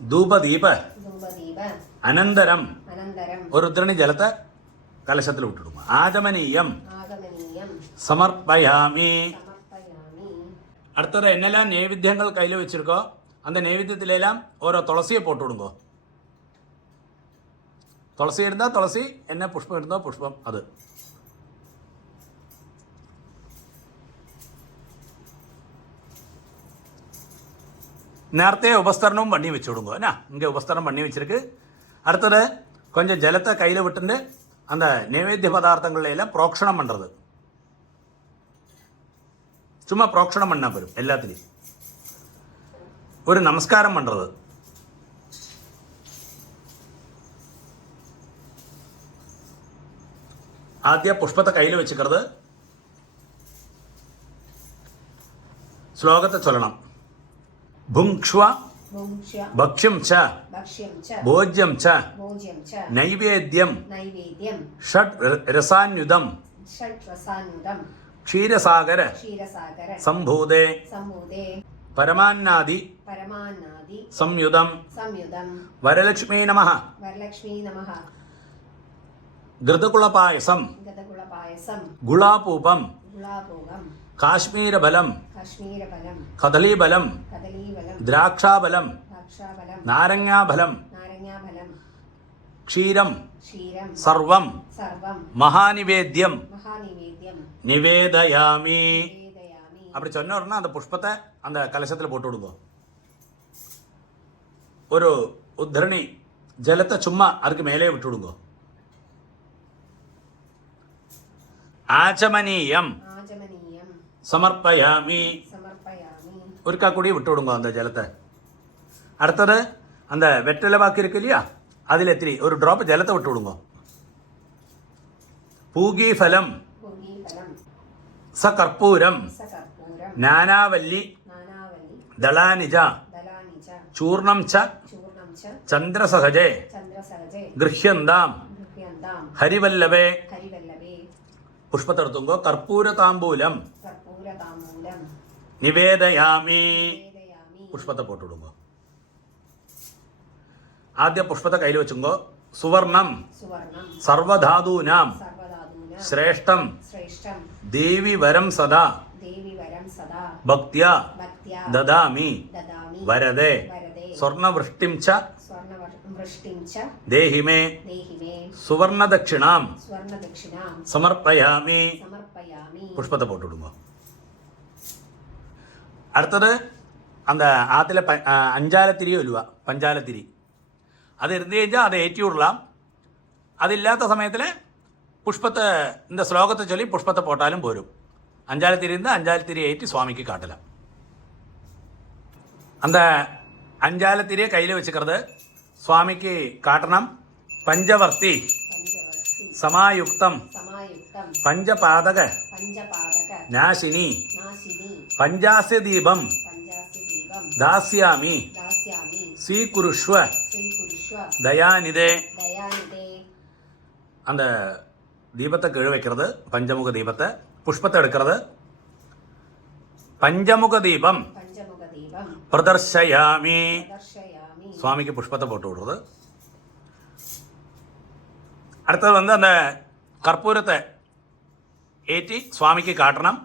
தூப தீப धूपदीप அனந்தரம் अनन्तरं ஒரு ருத்ரணி ஜலத்தை கலசத்தில் விட்டுடுங்க. ஆஜமனீயம் आगमनीयं சமர்ப்பயாமி. समर्पयामि அடுத்தது என்னெல்லாம் நைவேத்தியங்கள் கையில் வச்சுருக்கோ அந்த நைவேத்தியத்திலெல்லாம் ஓரோ துளசியை போட்டு விடுங்கோ. துளசி இருந்தால் துளசி, என்ன புஷ்பம் இருந்தால் புஷ்பம். அது நேரத்தையே உபஸ்தரணமும் பண்ணி வச்சு விடுங்க. என்ன இங்கே உபஸ்தரணம் பண்ணி வச்சிருக்கு. அடுத்தது கொஞ்சம் ஜலத்தை கையில் விட்டுண்டு அந்த நைவேத்திய பதார்த்தங்கள்ல எல்லாம் புரோக்ஷணம் பண்ணுறது. சும்மா புரோக்ஷணம் பண்ண போரும் எல்லாத்துலேயும். ஒரு நமஸ்காரம் பண்ணுறது. ஆத்திய புஷ்பத்தை கையில் வச்சுக்கிறது. ஸ்லோகத்தை சொல்லணும். புங்க்ஷ்வ भुङ्क्ष्य பக்ஷ்யம் ச भक्ष्यं च போஜ்யம் ச भोज्यं च நைவேத்யம் नैवेद्यं ஷட் ரசான்யுதம் षट्रसानुदं க்ஷீரசாகர क्षीरसागर சம்பூதே सम्भूते பரமான்னாதி परमान्नादि संयुदं संयुदं वरलक्ष्मी नमः वरलक्ष्मी नमः घृतकुलपायसं गतकुलपायसं गुलापूपं गुलाभोगं काश्मीरबलं काश्मीरफलं कदलीबलं कदलीफलं द्राक्षाबलं द्राक्षाफलं नारङ्गाफलं नारङ्गाफलं क्षीरं क्षीरं सर्वं सर्वं महानिवेद्यं महानिवेद्यं நிவேதயாமி. निवेदयामि அப்படி சொன்னோம்னா அந்த புஷ்பத்தை அந்த கலசத்தில் போட்டு விடுங்க. ஒரு உத்தரணி ஜலத்தை சும்மா அதுக்கு மேலே விட்டு விடுங்க. ஆச்சமனீயம் आचमनीयं സമർപ്പയാമി. സമർപ്പയാമി. ഒരിക്കൽ കൂടി വിട്ടുവിടുങ്ങോ அந்த ജലത്തെ. അടുത്തത് அந்த வெற்றிலை பாக்கு இருக்கு இல்லையா, அதில் எத்திரி ஒரு ட்ராப் ஜலத்தை விட்டு விடுங்கோ. பூகீஃபலம் പൂഗീഫലം. സകർപ്പൂരം സകർപ്പൂരം. നാനാവല്ലി നാനാവലി. ദളാനിജ ദലാനി ച. ചൂർണം ച ചൂർണം ച. ചന്ദ്രസഹജേ ചന്ദ്രസഹജേ. ഗൃഹ്യന്താം ഗൃഹ്യന്താം. ഹരിവല്ലഭേ. ഹരിവല്ലഭേ. പുഷ്പത്തെടുത്തുങ്കോ. കർപ്പൂര താമ്പൂലം കർപ്പൂരതാംബൂലം. നിവേദയാമി. വേദയാമി. പുഷ്പത്തെ പോട്ടുവിടുങ്കോ. ആദ്യം പുഷ്പത്തെ കയ്യിൽ വെച്ചുങ്കോ. സുവർണം സുവർണം. സർവധാതൂനാം സർവധാതൂനാം. ശ്രേഷ്ഠം ശ്രേഷ്ഠം. ദേവി വരം സദാ ദേവി വരം സദാ. ഭക്ത്യാ ഭക്ത്യാ. ദദാമി ദദാമി. വരദേ. വരദേ. സ്വർണവൃഷ്ടിം ച സ്വർണവൃഷ്ടിം ച. ദേഹി മേ ദേഹി മേ. സുവർണദക്ഷിണാം സ്വർണദക്ഷിണാം. സമർപ്പയാമി. സമർപ്പയാമി. പുഷ്പത്തെ പോട്ടുവിടുങ്ങോ. അടുത്തത് அந்த ஆற்றுல அஞ்சாலத்திரி ஒல்லுவா, பஞ்சாலத்திரி. அது இருந்து കഴിഞ്ഞാൽ அதை ஏற்றி விடலாம். അതില്ലാത്ത സമയത്തിൽ പുഷ്പത്തെ இந்த ശ്ലോകത്തെ ചൊല്ലി പുഷ്പത്തെ പോട്ടാലും പോരും. അഞ്ചാലത്തിരി இருந்தால் அஞ்சாலத்திரி ஏற்றி சுவாமிக்கு காட்டலாம். அந்த அஞ்சாலத்திரியை கையில் வச்சுக்கிறது சுவாமிக்கு காட்டணும். பஞ்சவர்த்தி പഞ്ചവർത്തി. സമായുക്തം സമായുക്തം. പഞ്ചപാദക പഞ്ചപാദക. നാശിനി നാശിനി. പഞ്ചാസ്യ ദീപം പഞ്ചാസ്യ ദീപം. ദാസ്യാമി. ദാസ്യാമി. സ്വീകുരുഷ്വ ശ്രീകുരുഷ്വ. ദയാനിധേ. ദയാനിധേ. அந்த தீபத்தை கீழே வைக்கிறது, பஞ்சமுக தீபத்தை. புஷ்பத்தை எடுக்கிறது. பஞ்சமுக தீபம் പഞ്ചമുഖ ദീപം. பிரதர்ஷயாமி. പ്രദർശയാമി. சுவாமிக்கு புஷ்பத்தை போட்டு விடுறது. அடுத்தது அந்த கற்பூரத்தை ஏற்றி சுவாமிக்கு காட்டணும்.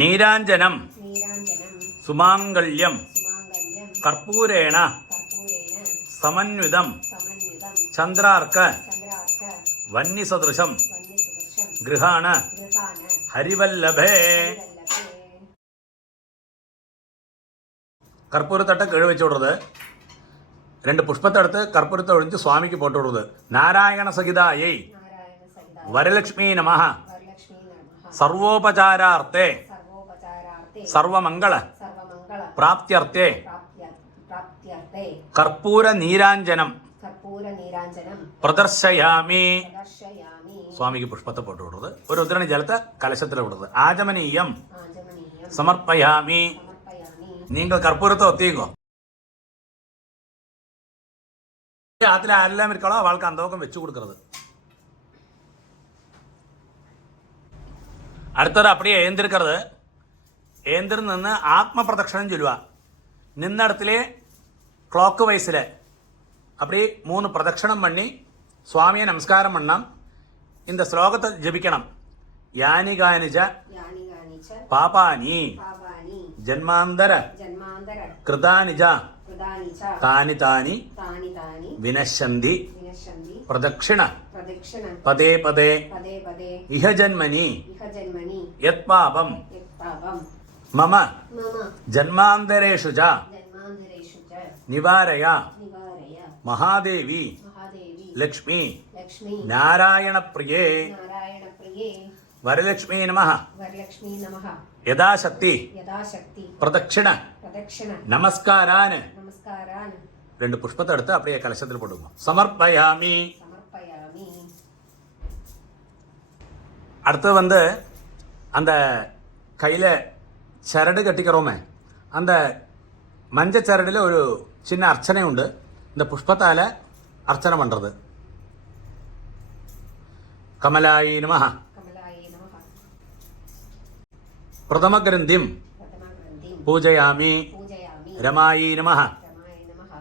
நீராஞ்சனம் നീരാഞ്ജനം. சுமாங்கல்யம் സുമാംഗല്യം. கற்பூரேண കർപ്പൂരേണ. സമന്വിതം സമന്വിതം. ചന്ദ്രാർക്ക ചന്ദ്രാർക്ക. വന്യസദൃശം വന്യസുദൃശം. ഗൃഹാണ ഗൃഹാന. ഹരിവല്ലഭേ. ഹരിവല്ലഭേ. கற்பூரத்தட்டை கீழே வச்சு விடுறது. 2 புஷ்பத்தை எடுத்து கற்பூரத்தை ஒழிஞ்சு சுவாமிக்கு போட்டு விடுறது. நாராயண சகிதாயை നാരായണ സഹിത. வரலட்சுமி நமः വരലക്ഷ്മീ നമഃ. സർവോപചാരാർത്ഥേ സർവോപചാരാർത്ഥേ. സർവമംഗള സർവമംഗള. പ്രാപ്ത്യർത്ഥേ പ്രാപ്ത്യർത്ഥേ. കർപ്പൂര നീരാഞ്ജനം കർപ്പൂര നീരാഞ്ജനം. പ്രദർശയാമി. പ്രദർശയാമി. സ്വാമിക്ക് പുഷ്പത്തെ പോട്ട് വിടുന്നത്. ഒരു ഉദ്രണി ജലത്തെ കലശത്തിൽ വിടുന്നത്. ആചമനീയം ആചമനീയം. സമർപ്പയാമി. സമർപ്പയാമി. നിങ്ങൾ കർപ്പൂരത്തെ ഒത്തിക്കോ. ஆற்றுல யாரெல்லாம் இருக்காளோ அவளுக்கு அந்த பக்கம் வச்சு கொடுக்கறது. അടുത്തത് அப்படியே எழுந்திருக்கிறது. எழுந்திருந்து നിന്ന് ആത്മപ്രദക്ഷിണം ചൊല്ലുക. നിന്നിടത്തിലെ ക്ലോക്ക് വൈസിൽ அப்படி 3 பிரதட்சணம் பண்ணி சுவாமியை நமஸ்காரம் பண்ணலாம். இந்த ஸ்லோகத்தை ஜபிக்கணும். யானி கானிச்ச യാനി ഗാനിച്ച. பாபானி പാപാനി. ஜன்மாந்தர ജന്മാന്തര. கிருதானிஜ കൃതാനിച്ച. தானி தானி താനി താനി. வினஷந்தி വിനശന്തി. பிரதட்சிண പ്രദക്ഷിണ. பதே பதே പദേ പദേ. இஹ ஜன்மனி ഇഹ ജന്മനി. யத் பாபம் യത്പാപം. மம മമ. ஜன்மாந்தரேஷு ஜ ജന്മാന്തരേഷു ച. நிவாரய നിവാരയ. மகாதேவி മഹാദേവി. லக்ஷ்மி ലക്ഷ്മി. நாராயண பிரியே നാരായണ പ്രിയേ. வரலட்சுமி நமः വരലക്ഷ്മീ നമഃ. யதாசக்தி യഥാശക്തി. பிரதட்சிண പ്രദക്ഷിണ. நமஸ்காரான். നമസ്കാരാൻ. 2 புஷ்பத்தை எடுத்து அப்படியே கலசத்தில் போடுவோம். சமர்ப்பயாமி. സമർപ്പയാമി. அடுத்து அந்த கையில் சரடு கட்டிக்கிறோமே, அந்த மஞ்சள் சரடில் ஒரு சின்ன அர்ச்சனை உண்டு. இந்த புஷ்பத்தால் அர்ச்சனை பண்ணுறது. கமலாயி நமः കമലായേ നമഃ. பிரதம கிரந்திம் പ്രഥമഗ്രന്ഥിം பூஜயாமி. പൂജയാമി. ரமாயி நமः രമായ നമഃ.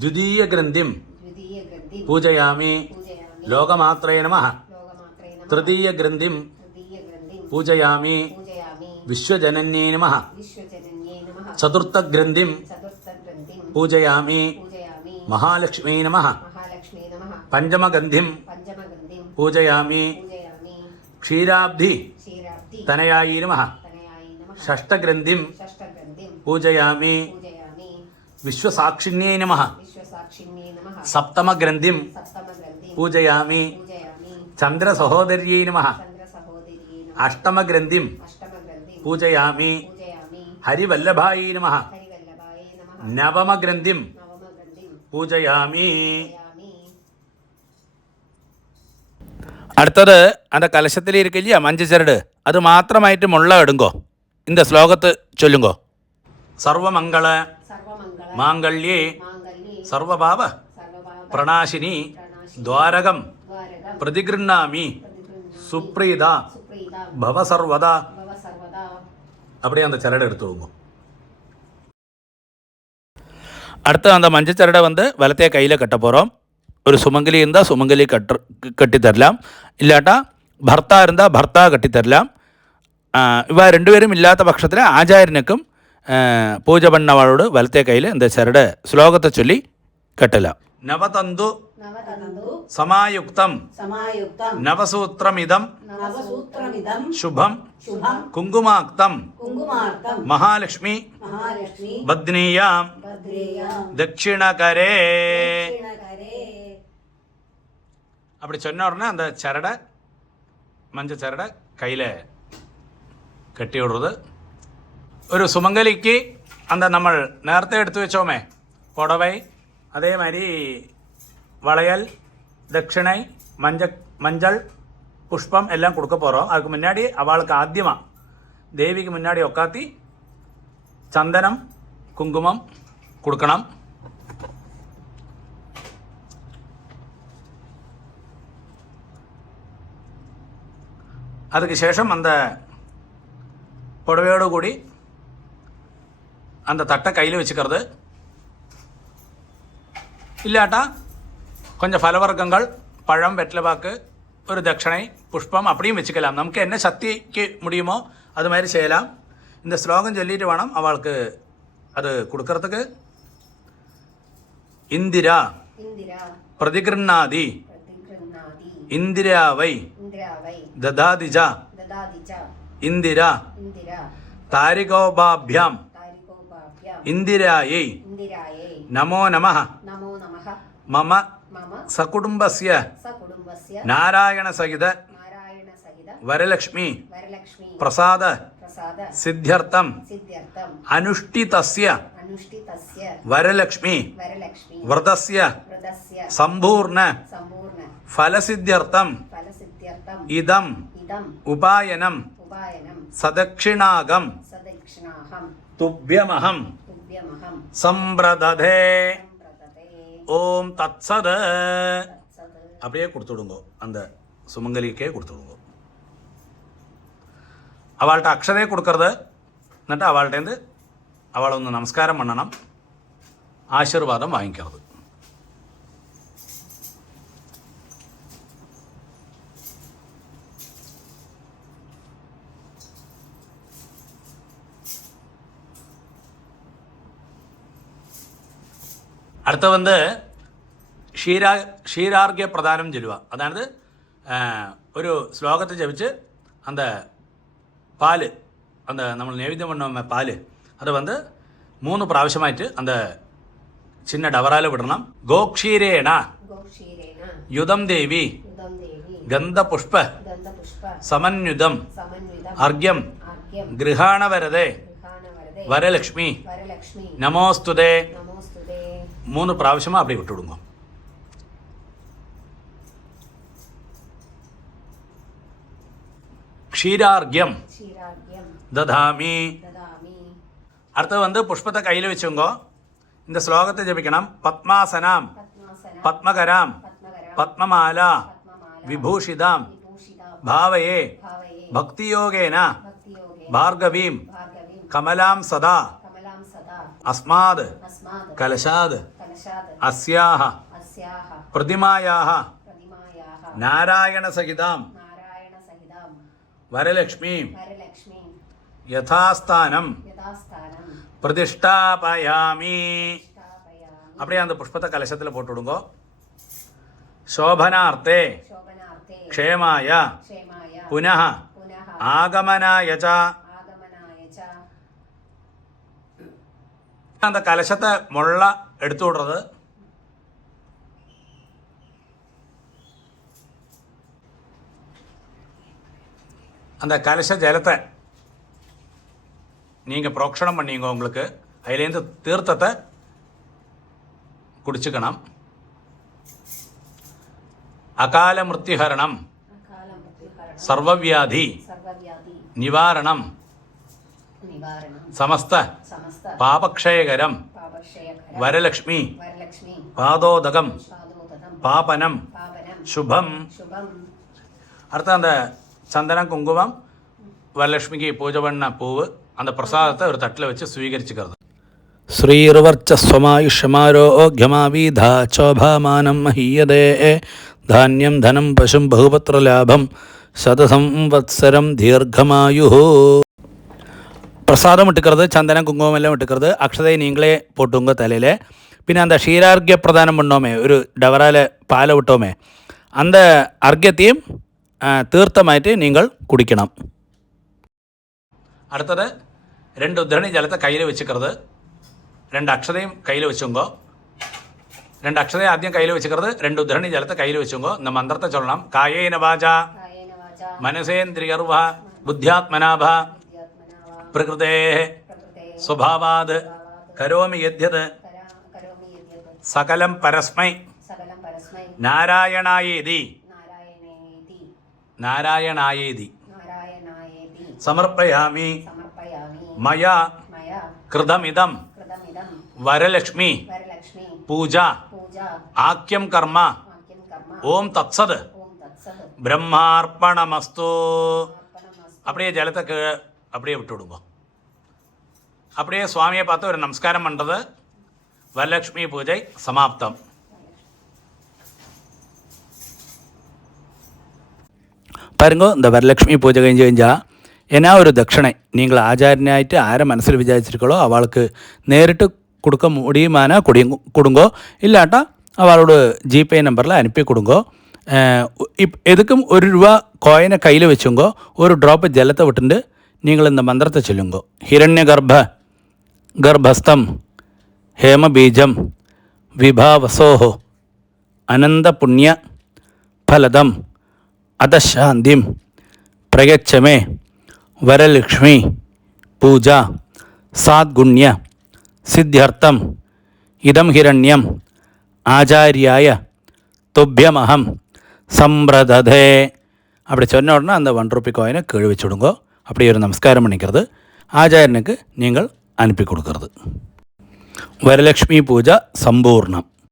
ദ്വിതீய கிரந்திம் ദ്വിതീയഗ്രന്ഥിം பூஜயாமி. പൂജയാമി. லோகமாத்ரே நமः ലോകമാത്രേ നമഃ. திருதீய கிரந்திம் തൃതീയഗ്രന്ഥിം பூஜயாமி. പൂജയാമി. விஸ்வஜனன்யே நமः വിശ്വജനന്യേ നമഃ. சதுர்த்த கிரந்திம் ചതുർത്ഥഗ്രന്ഥിം பூஜயாமி. പൂജയാമി. மகாலட்சுமி நமः മഹാലക്ഷ്മീ നമഃ. பஞ்சமகந்திம் പഞ്ചമഗ്രന്ഥിം பூஜயாமி. പൂജയാമി. க்ஷீராப்தி ക്ഷീരാബ്ധി தனயாயி நமः തനയായി നമഃ. षष्ठग्रन्थिं षष्ഠഗ്രന്ഥിം पूजयामि. പൂജയാമി. विश्वसाक्षिण्यै नमः വിശ്വസാക്ഷിണ്യേ നമഃ. सप्तमग्रन्थिं സപ്തമഗ്രന്ഥിം पूजयामि. പൂജയാമി. ചന്ദ്രസഹോദര്यै നമഃ ചന്ദ്രസഹോദര്यै നമഃ അഷ്ടമഗ്രന്ഥിം അഷ്ടമഗ്രന്ഥിം പൂജയാമി പൂജയാമി ഹരിവല്ലഭാयै നമഃ ഹരിവല്ലഭായേ നമഃ നവമഗ്രന്ഥിം നവമഗ്രന്ഥിം പൂജയാമി. പൂജയാമി. അടുത്തത് அந்த கலசத்தில் இருக்கு இல்லையா மஞ்சள் சரடு அது மாத்திரமாயிட்டு முள்ள எடுங்கோ. இந்த ஸ்லோகத்தை சொல்லுங்கோ. சர்வமங்கள സർവമംഗള மாங்கல்யே മാംഗല്യേ சர்வபாவ സർവപാപ பிரணாசினி പ്രണാശിനി துவாரகம் ദ്വാരകം பிரதிகிருண்ணாமி പ്രതിഗൃഹാമി சுப்ரீதா സുപ്രീത பவ சர்வதா. ഭവ സർവദാ. அப்படியே அந்த சரடை எடுத்துவோங்க. அடுத்து அந்த மஞ்சள் சரடை வலத்தைய கையில் கட்ட போகிறோம். ஒரு சுமங்கலி இருந்தால் சுமங்கலி கட்டித்தரலாம், இல்லாட்டா பர்த்தா இருந்தால் பர்த்தா கட்டித்தரலாம். இவ ரெண்டு பேரும் இல்லாத பட்சத்தில் ஆச்சாரியனுக்கும் பூஜை பண்ணவாளோடு வலத்தைய கையில் இந்த சரடை ஸ்லோகத்தை சொல்லி கட்டலாம். நவதந்து നവതന്തു சமாயுக்தம் സമായുക്തം நவசூத்திரமிதம் നവസൂത്രമിദം சுபம் ശുഭം குங்குமாக்தம் കുങ്കുമാർത്തം மகாலட்சுமி മഹാലക്ഷ്മി பத்னியாம் ഭദ്രേയാം தட்சிணகரே. ദക്ഷിണകരേ. அப்படி சொன்ன உடனே அந்த சரடை மஞ்சள் சரடை கையில் கட்டி விடுறது. ஒரு சுமங்கலிக்கு அந்த நம்ம நேரத்தை எடுத்து வச்சோமே புடவை, அதே மாதிரி வளையல், தட்சிணை, மஞ்சள் புஷ்பம் எல்லாம் கொடுக்க போகிறோம். அதுக்கு முன்னாடி அவளுக்கு ஆத்தியமாக தேவிக்கு முன்னாடி உட்காத்தி சந்தனம் குங்குமம் கொடுக்கணும். அதுக்கு சேஷம் அந்த புடவையோடு கூடி அந்த தட்டை கையில் வச்சுக்கிறது. இல்லாட்டா கொஞ்சம் பலவர்க்கங்கள், பழம், வெற்றிலைப்பாக்கு, ஒரு தட்சணை, புஷ்பம் அப்படியும் வச்சுக்கலாம். நமக்கு என்ன சக்திக்கு முடியுமோ அது மாதிரி செய்யலாம். இந்த ஸ்லோகம் சொல்லிட்டு வேணும் அவளுக்கு அது கொடுக்கறதுக்கு. இந்திரா ഇന്ദിരാ பிரதிகிருண்ணாதி പ്രതിഗൃഹാതി இந்திராவை ഇന്ദ്രാവൈ ததாதிஜா ദദാതി ച இந்திரா ഇന്ദിരാ தாரிகோபாபியாம் താരികോപാഭ്യാം இந்திராயை ഇന്ദിരായേ நமோ நமः നമോ നമഃ மம മമ சகுடும்பஸ்ய സകുടുംബസ്യ நாராயணசகித നാരായണ സഹിത வரலக்ஷ்மி വരലക്ഷ്മി பிரசாத പ്രസാദ சித்தியர்த்தம் സിദ്ധ്യർത്ഥം அனுஷ்டிதஸ்ய അനുഷ്ഠിതസ്യ வரலக்ஷ்மி വരലക്ഷ്മി விரதஸ்ய വ്രതസ്യ சம்பூர்ண സമ്പൂർണ്ണ ஃபலசித்தியர்த்தம் ഫലസിദ്ധ്യർത്ഥം இதம் ഇദം உபாயனம் ഉപായനം சதக்ஷிணாகம் സദക്ഷിണാഹം துப்யமகம் തുഭ്യമഹം சம்பிரததே. പ്രദദേ ஓம் தத்சத. സത് அப்படியே கொடுத்துடுங்கோ, அந்த சுமங்கலிக்கே கொடுத்துடுங்கோ. அவள்கிட்ட அக்ஷரே கொடுக்கறது. എന്നിട്ട് அவள்கிட்டேருந்து அவளை ഒന്ന് நமஸ்காரம் பண்ணணும், ஆசீர்வாதம் வாங்கிக்கிறது. അടുത്ത ക്ഷീരാർഘ്യ പ്രദാനം ചൊല്ലുക. അതായത് ഒരു ശ്ലോകത്തെ ജപിച്ച് அந்த பால், அந்த நம்ம நைவேத்தியம் பண்ண பால் அதை 3 പ്രാവശ്യമായിട്ട് அந்த சின்ன டவரால விடணும். கோக்ஷீரேண ഗോക്ഷീരേണ யுதம் தேவி യുദം ദേവി கந்தபுஷ்ப ഗന്ധപുഷ്പ சமன்யுதம் സമന്വിതം அர்க்யம் ആർഗ്യം கிருஹாணவரதே ഗൃഹാണവരദേ வரலக்ஷ்மி വരലക്ഷ്മി நமோஸ்துதே. നമോസ്തുതേ 3 പ്രാവശ്യமாக அப்படி விட்டுவிடுங்க. க்ஷீரார்க்யம் ക്ഷീരാർഗ്യം ததாமி. ദദാമി. அடுத்து புஷ்பத்தை கையில் வச்சுங்கோ. இந்த ஸ்லோகத்தை ஜபிக்கணும். பத்மாசனாம் പത്മാസന பத்மகராம் പത്മകര பத்மமாலா പത്മമാല விபூஷிதாம் വിഭൂഷിതാം பாவயே ഭാവയേ பக்தியோகேன ഭക്തിയോഗേ பார்கவீம் ഭാർഗവീം கமலாம் சதா കമലാം സദാ அஸ்மாத் അസ്മാദ് கலசாத் കലശാദ് அஸ்யாஹ അസ്യാഹ பிரதிமாயாஹ പ്രതിമായാഹ நாராயணசகிதாம் നാരായണ സഹിതാം வரலக்ஷ்மீம் വരലക്ഷ്മി யதாஸ்தானம் യഥാസ്ഥാനം பிரதிஷ்டாபயாமி. സ്ഥാപയാമി. அப்படியே அந்த புஷ்பத்தை கலசத்தில் போட்டு விடுங்கோ. சோபனார்த்தே ശോഭനാർത്ഥേ க்ஷேமாய ക്ഷേമായ புனः പുനഃ ஆகமனாய ச. ആഗമനായ ച. அந்த கலசத்தை முள்ள எடுத்து விடுறது. அந்த கலச ஜலத்தை நீங்கள் புரோக்ஷணம் பண்ணிங்க. உங்களுக்கு அதுலேருந்து தீர்த்தத்தை குடிச்சுக்கணும். அகால மிருத்யுஹரணம் சர்வவியாதி நிவாரணம் സമസ്ത പാപക്ഷയകരം വരലക്ഷ്മി പാദോദകം പാപനം ശുഭം. அடுத்து அந்த சந்தனம் குங்குமம் வரலட்சுமிக்கு பூஜை பண்ண பூவு அந்த பிரசாதத்தை ஒரு தட்டில் வச்சு ஸ்வீகரிச்சுக்கிறது. ശ്രീർവർച്ചസ്വമായുഷ്യമാരോഗ്യമാവീധാ ചോഭാമാനം മഹീയതേ ധാന്യം ധനം പശും ബഹുപത്രലാഭം ശതസംവത്സരം ദീർഘമായു. பிரசாதம் விட்டுக்கிறது, சந்தனம் குங்குமம் எல்லாம் விட்டுக்கிறது. அக்ஷதையை நீங்களே போட்டுங்க தலையில். பின்ன அந்த க்ஷீரார்க்கிய பிரதானம் பண்ணோமே, ஒரு டவரால் பாலை விட்டோமே, அந்த அர்க்கியத்தையும் தீர்த்தமாயிட்டு நீங்கள் குடிக்கணும். அடுத்தது 2 உத்திரணி ஜலத்தை கையில் வச்சுக்கிறது. 2 அக்ஷதையும் கையில் வச்சுங்கோ. 2 அக்ஷதையும் ஆദ്യം கையில் வச்சுக்கிறது. 2 உத்திரணி ஜலத்தை கையில் வச்சுங்கோ. இந்த மந்திரத்தை சொல்லலாம். காயேன வாசா മനസേന്ദ്രിയർവാ ബുദ്ധ്യാത്മനാഭാ പ്രകൃതേ സ്വഭാവാത് കരോമി യദ്യത് സകലം പരസ്മൈ നാരായണായേതി നാരായണായേതി സമർപ്പയാമി മയാ കൃതമിദം വരലക്ഷ്മി പൂജ ആക്യം കർമ്മ ഓം തത്സത് பிரம்மார்ப்பணமஸ்து. அப்படியே ஜலத்தை அப்படியே விட்டு விடுங்க. அப்படியே சுவாமியை பார்த்து ஒரு நமஸ்காரம் பண்ணுறது. வரலட்சுமி பூஜை சமாப்தம். பாருங்க, இந்த வரலட்சுமி பூஜை കഴിഞ്ഞാൽ എന്നാ ഒരു ദക്ഷിണை நீங்கள் ஆச்சாரியனாயிட்டு ஆரை மனசில் விசாரிச்சிருக்கோ அவளுக்கு நேரிட்டு கொடுக்க முடியுமானா கொடுங்கோ, இல்லாட்டா அவளோட ஜிபே நம்பரில் அனுப்பி கொடுங்கோ. எதுக்கும் ₹1 கோயினை கையில் வச்சுங்கோ. ஒரு ட்ராப்பு ஜலத்தை விட்டுண்டு நீங்கள் இந்த மந்திரத்தை சொல்லுங்கோ. ஹிரண்ய கர்ப்பஸ்தம் ஹேமபீஜம் விபாவசோஹோ அனந்த புண்ணிய ஃபலதம் அதசாந்திம் பிரயச்சமே வரலக்ஷ்மி பூஜா சாத்குண்ய சித்தியர்த்தம் இதம் ஹிரண்யம் ஆச்சாரியாய துப்பியமகம் சம்பிரததே. அப்படி சொன்ன உடனே அந்த ₹1 கோயினை கீழே வச்சுடுங்கோ. அப்படி ஒரு நமஸ்காரம் பண்ணிக்கிறது. ஆச்சாரியனுக்கு நீங்கள் அனுப்பி கொடுக்கறது. வரலட்சுமி பூஜா சம்பூர்ணம்.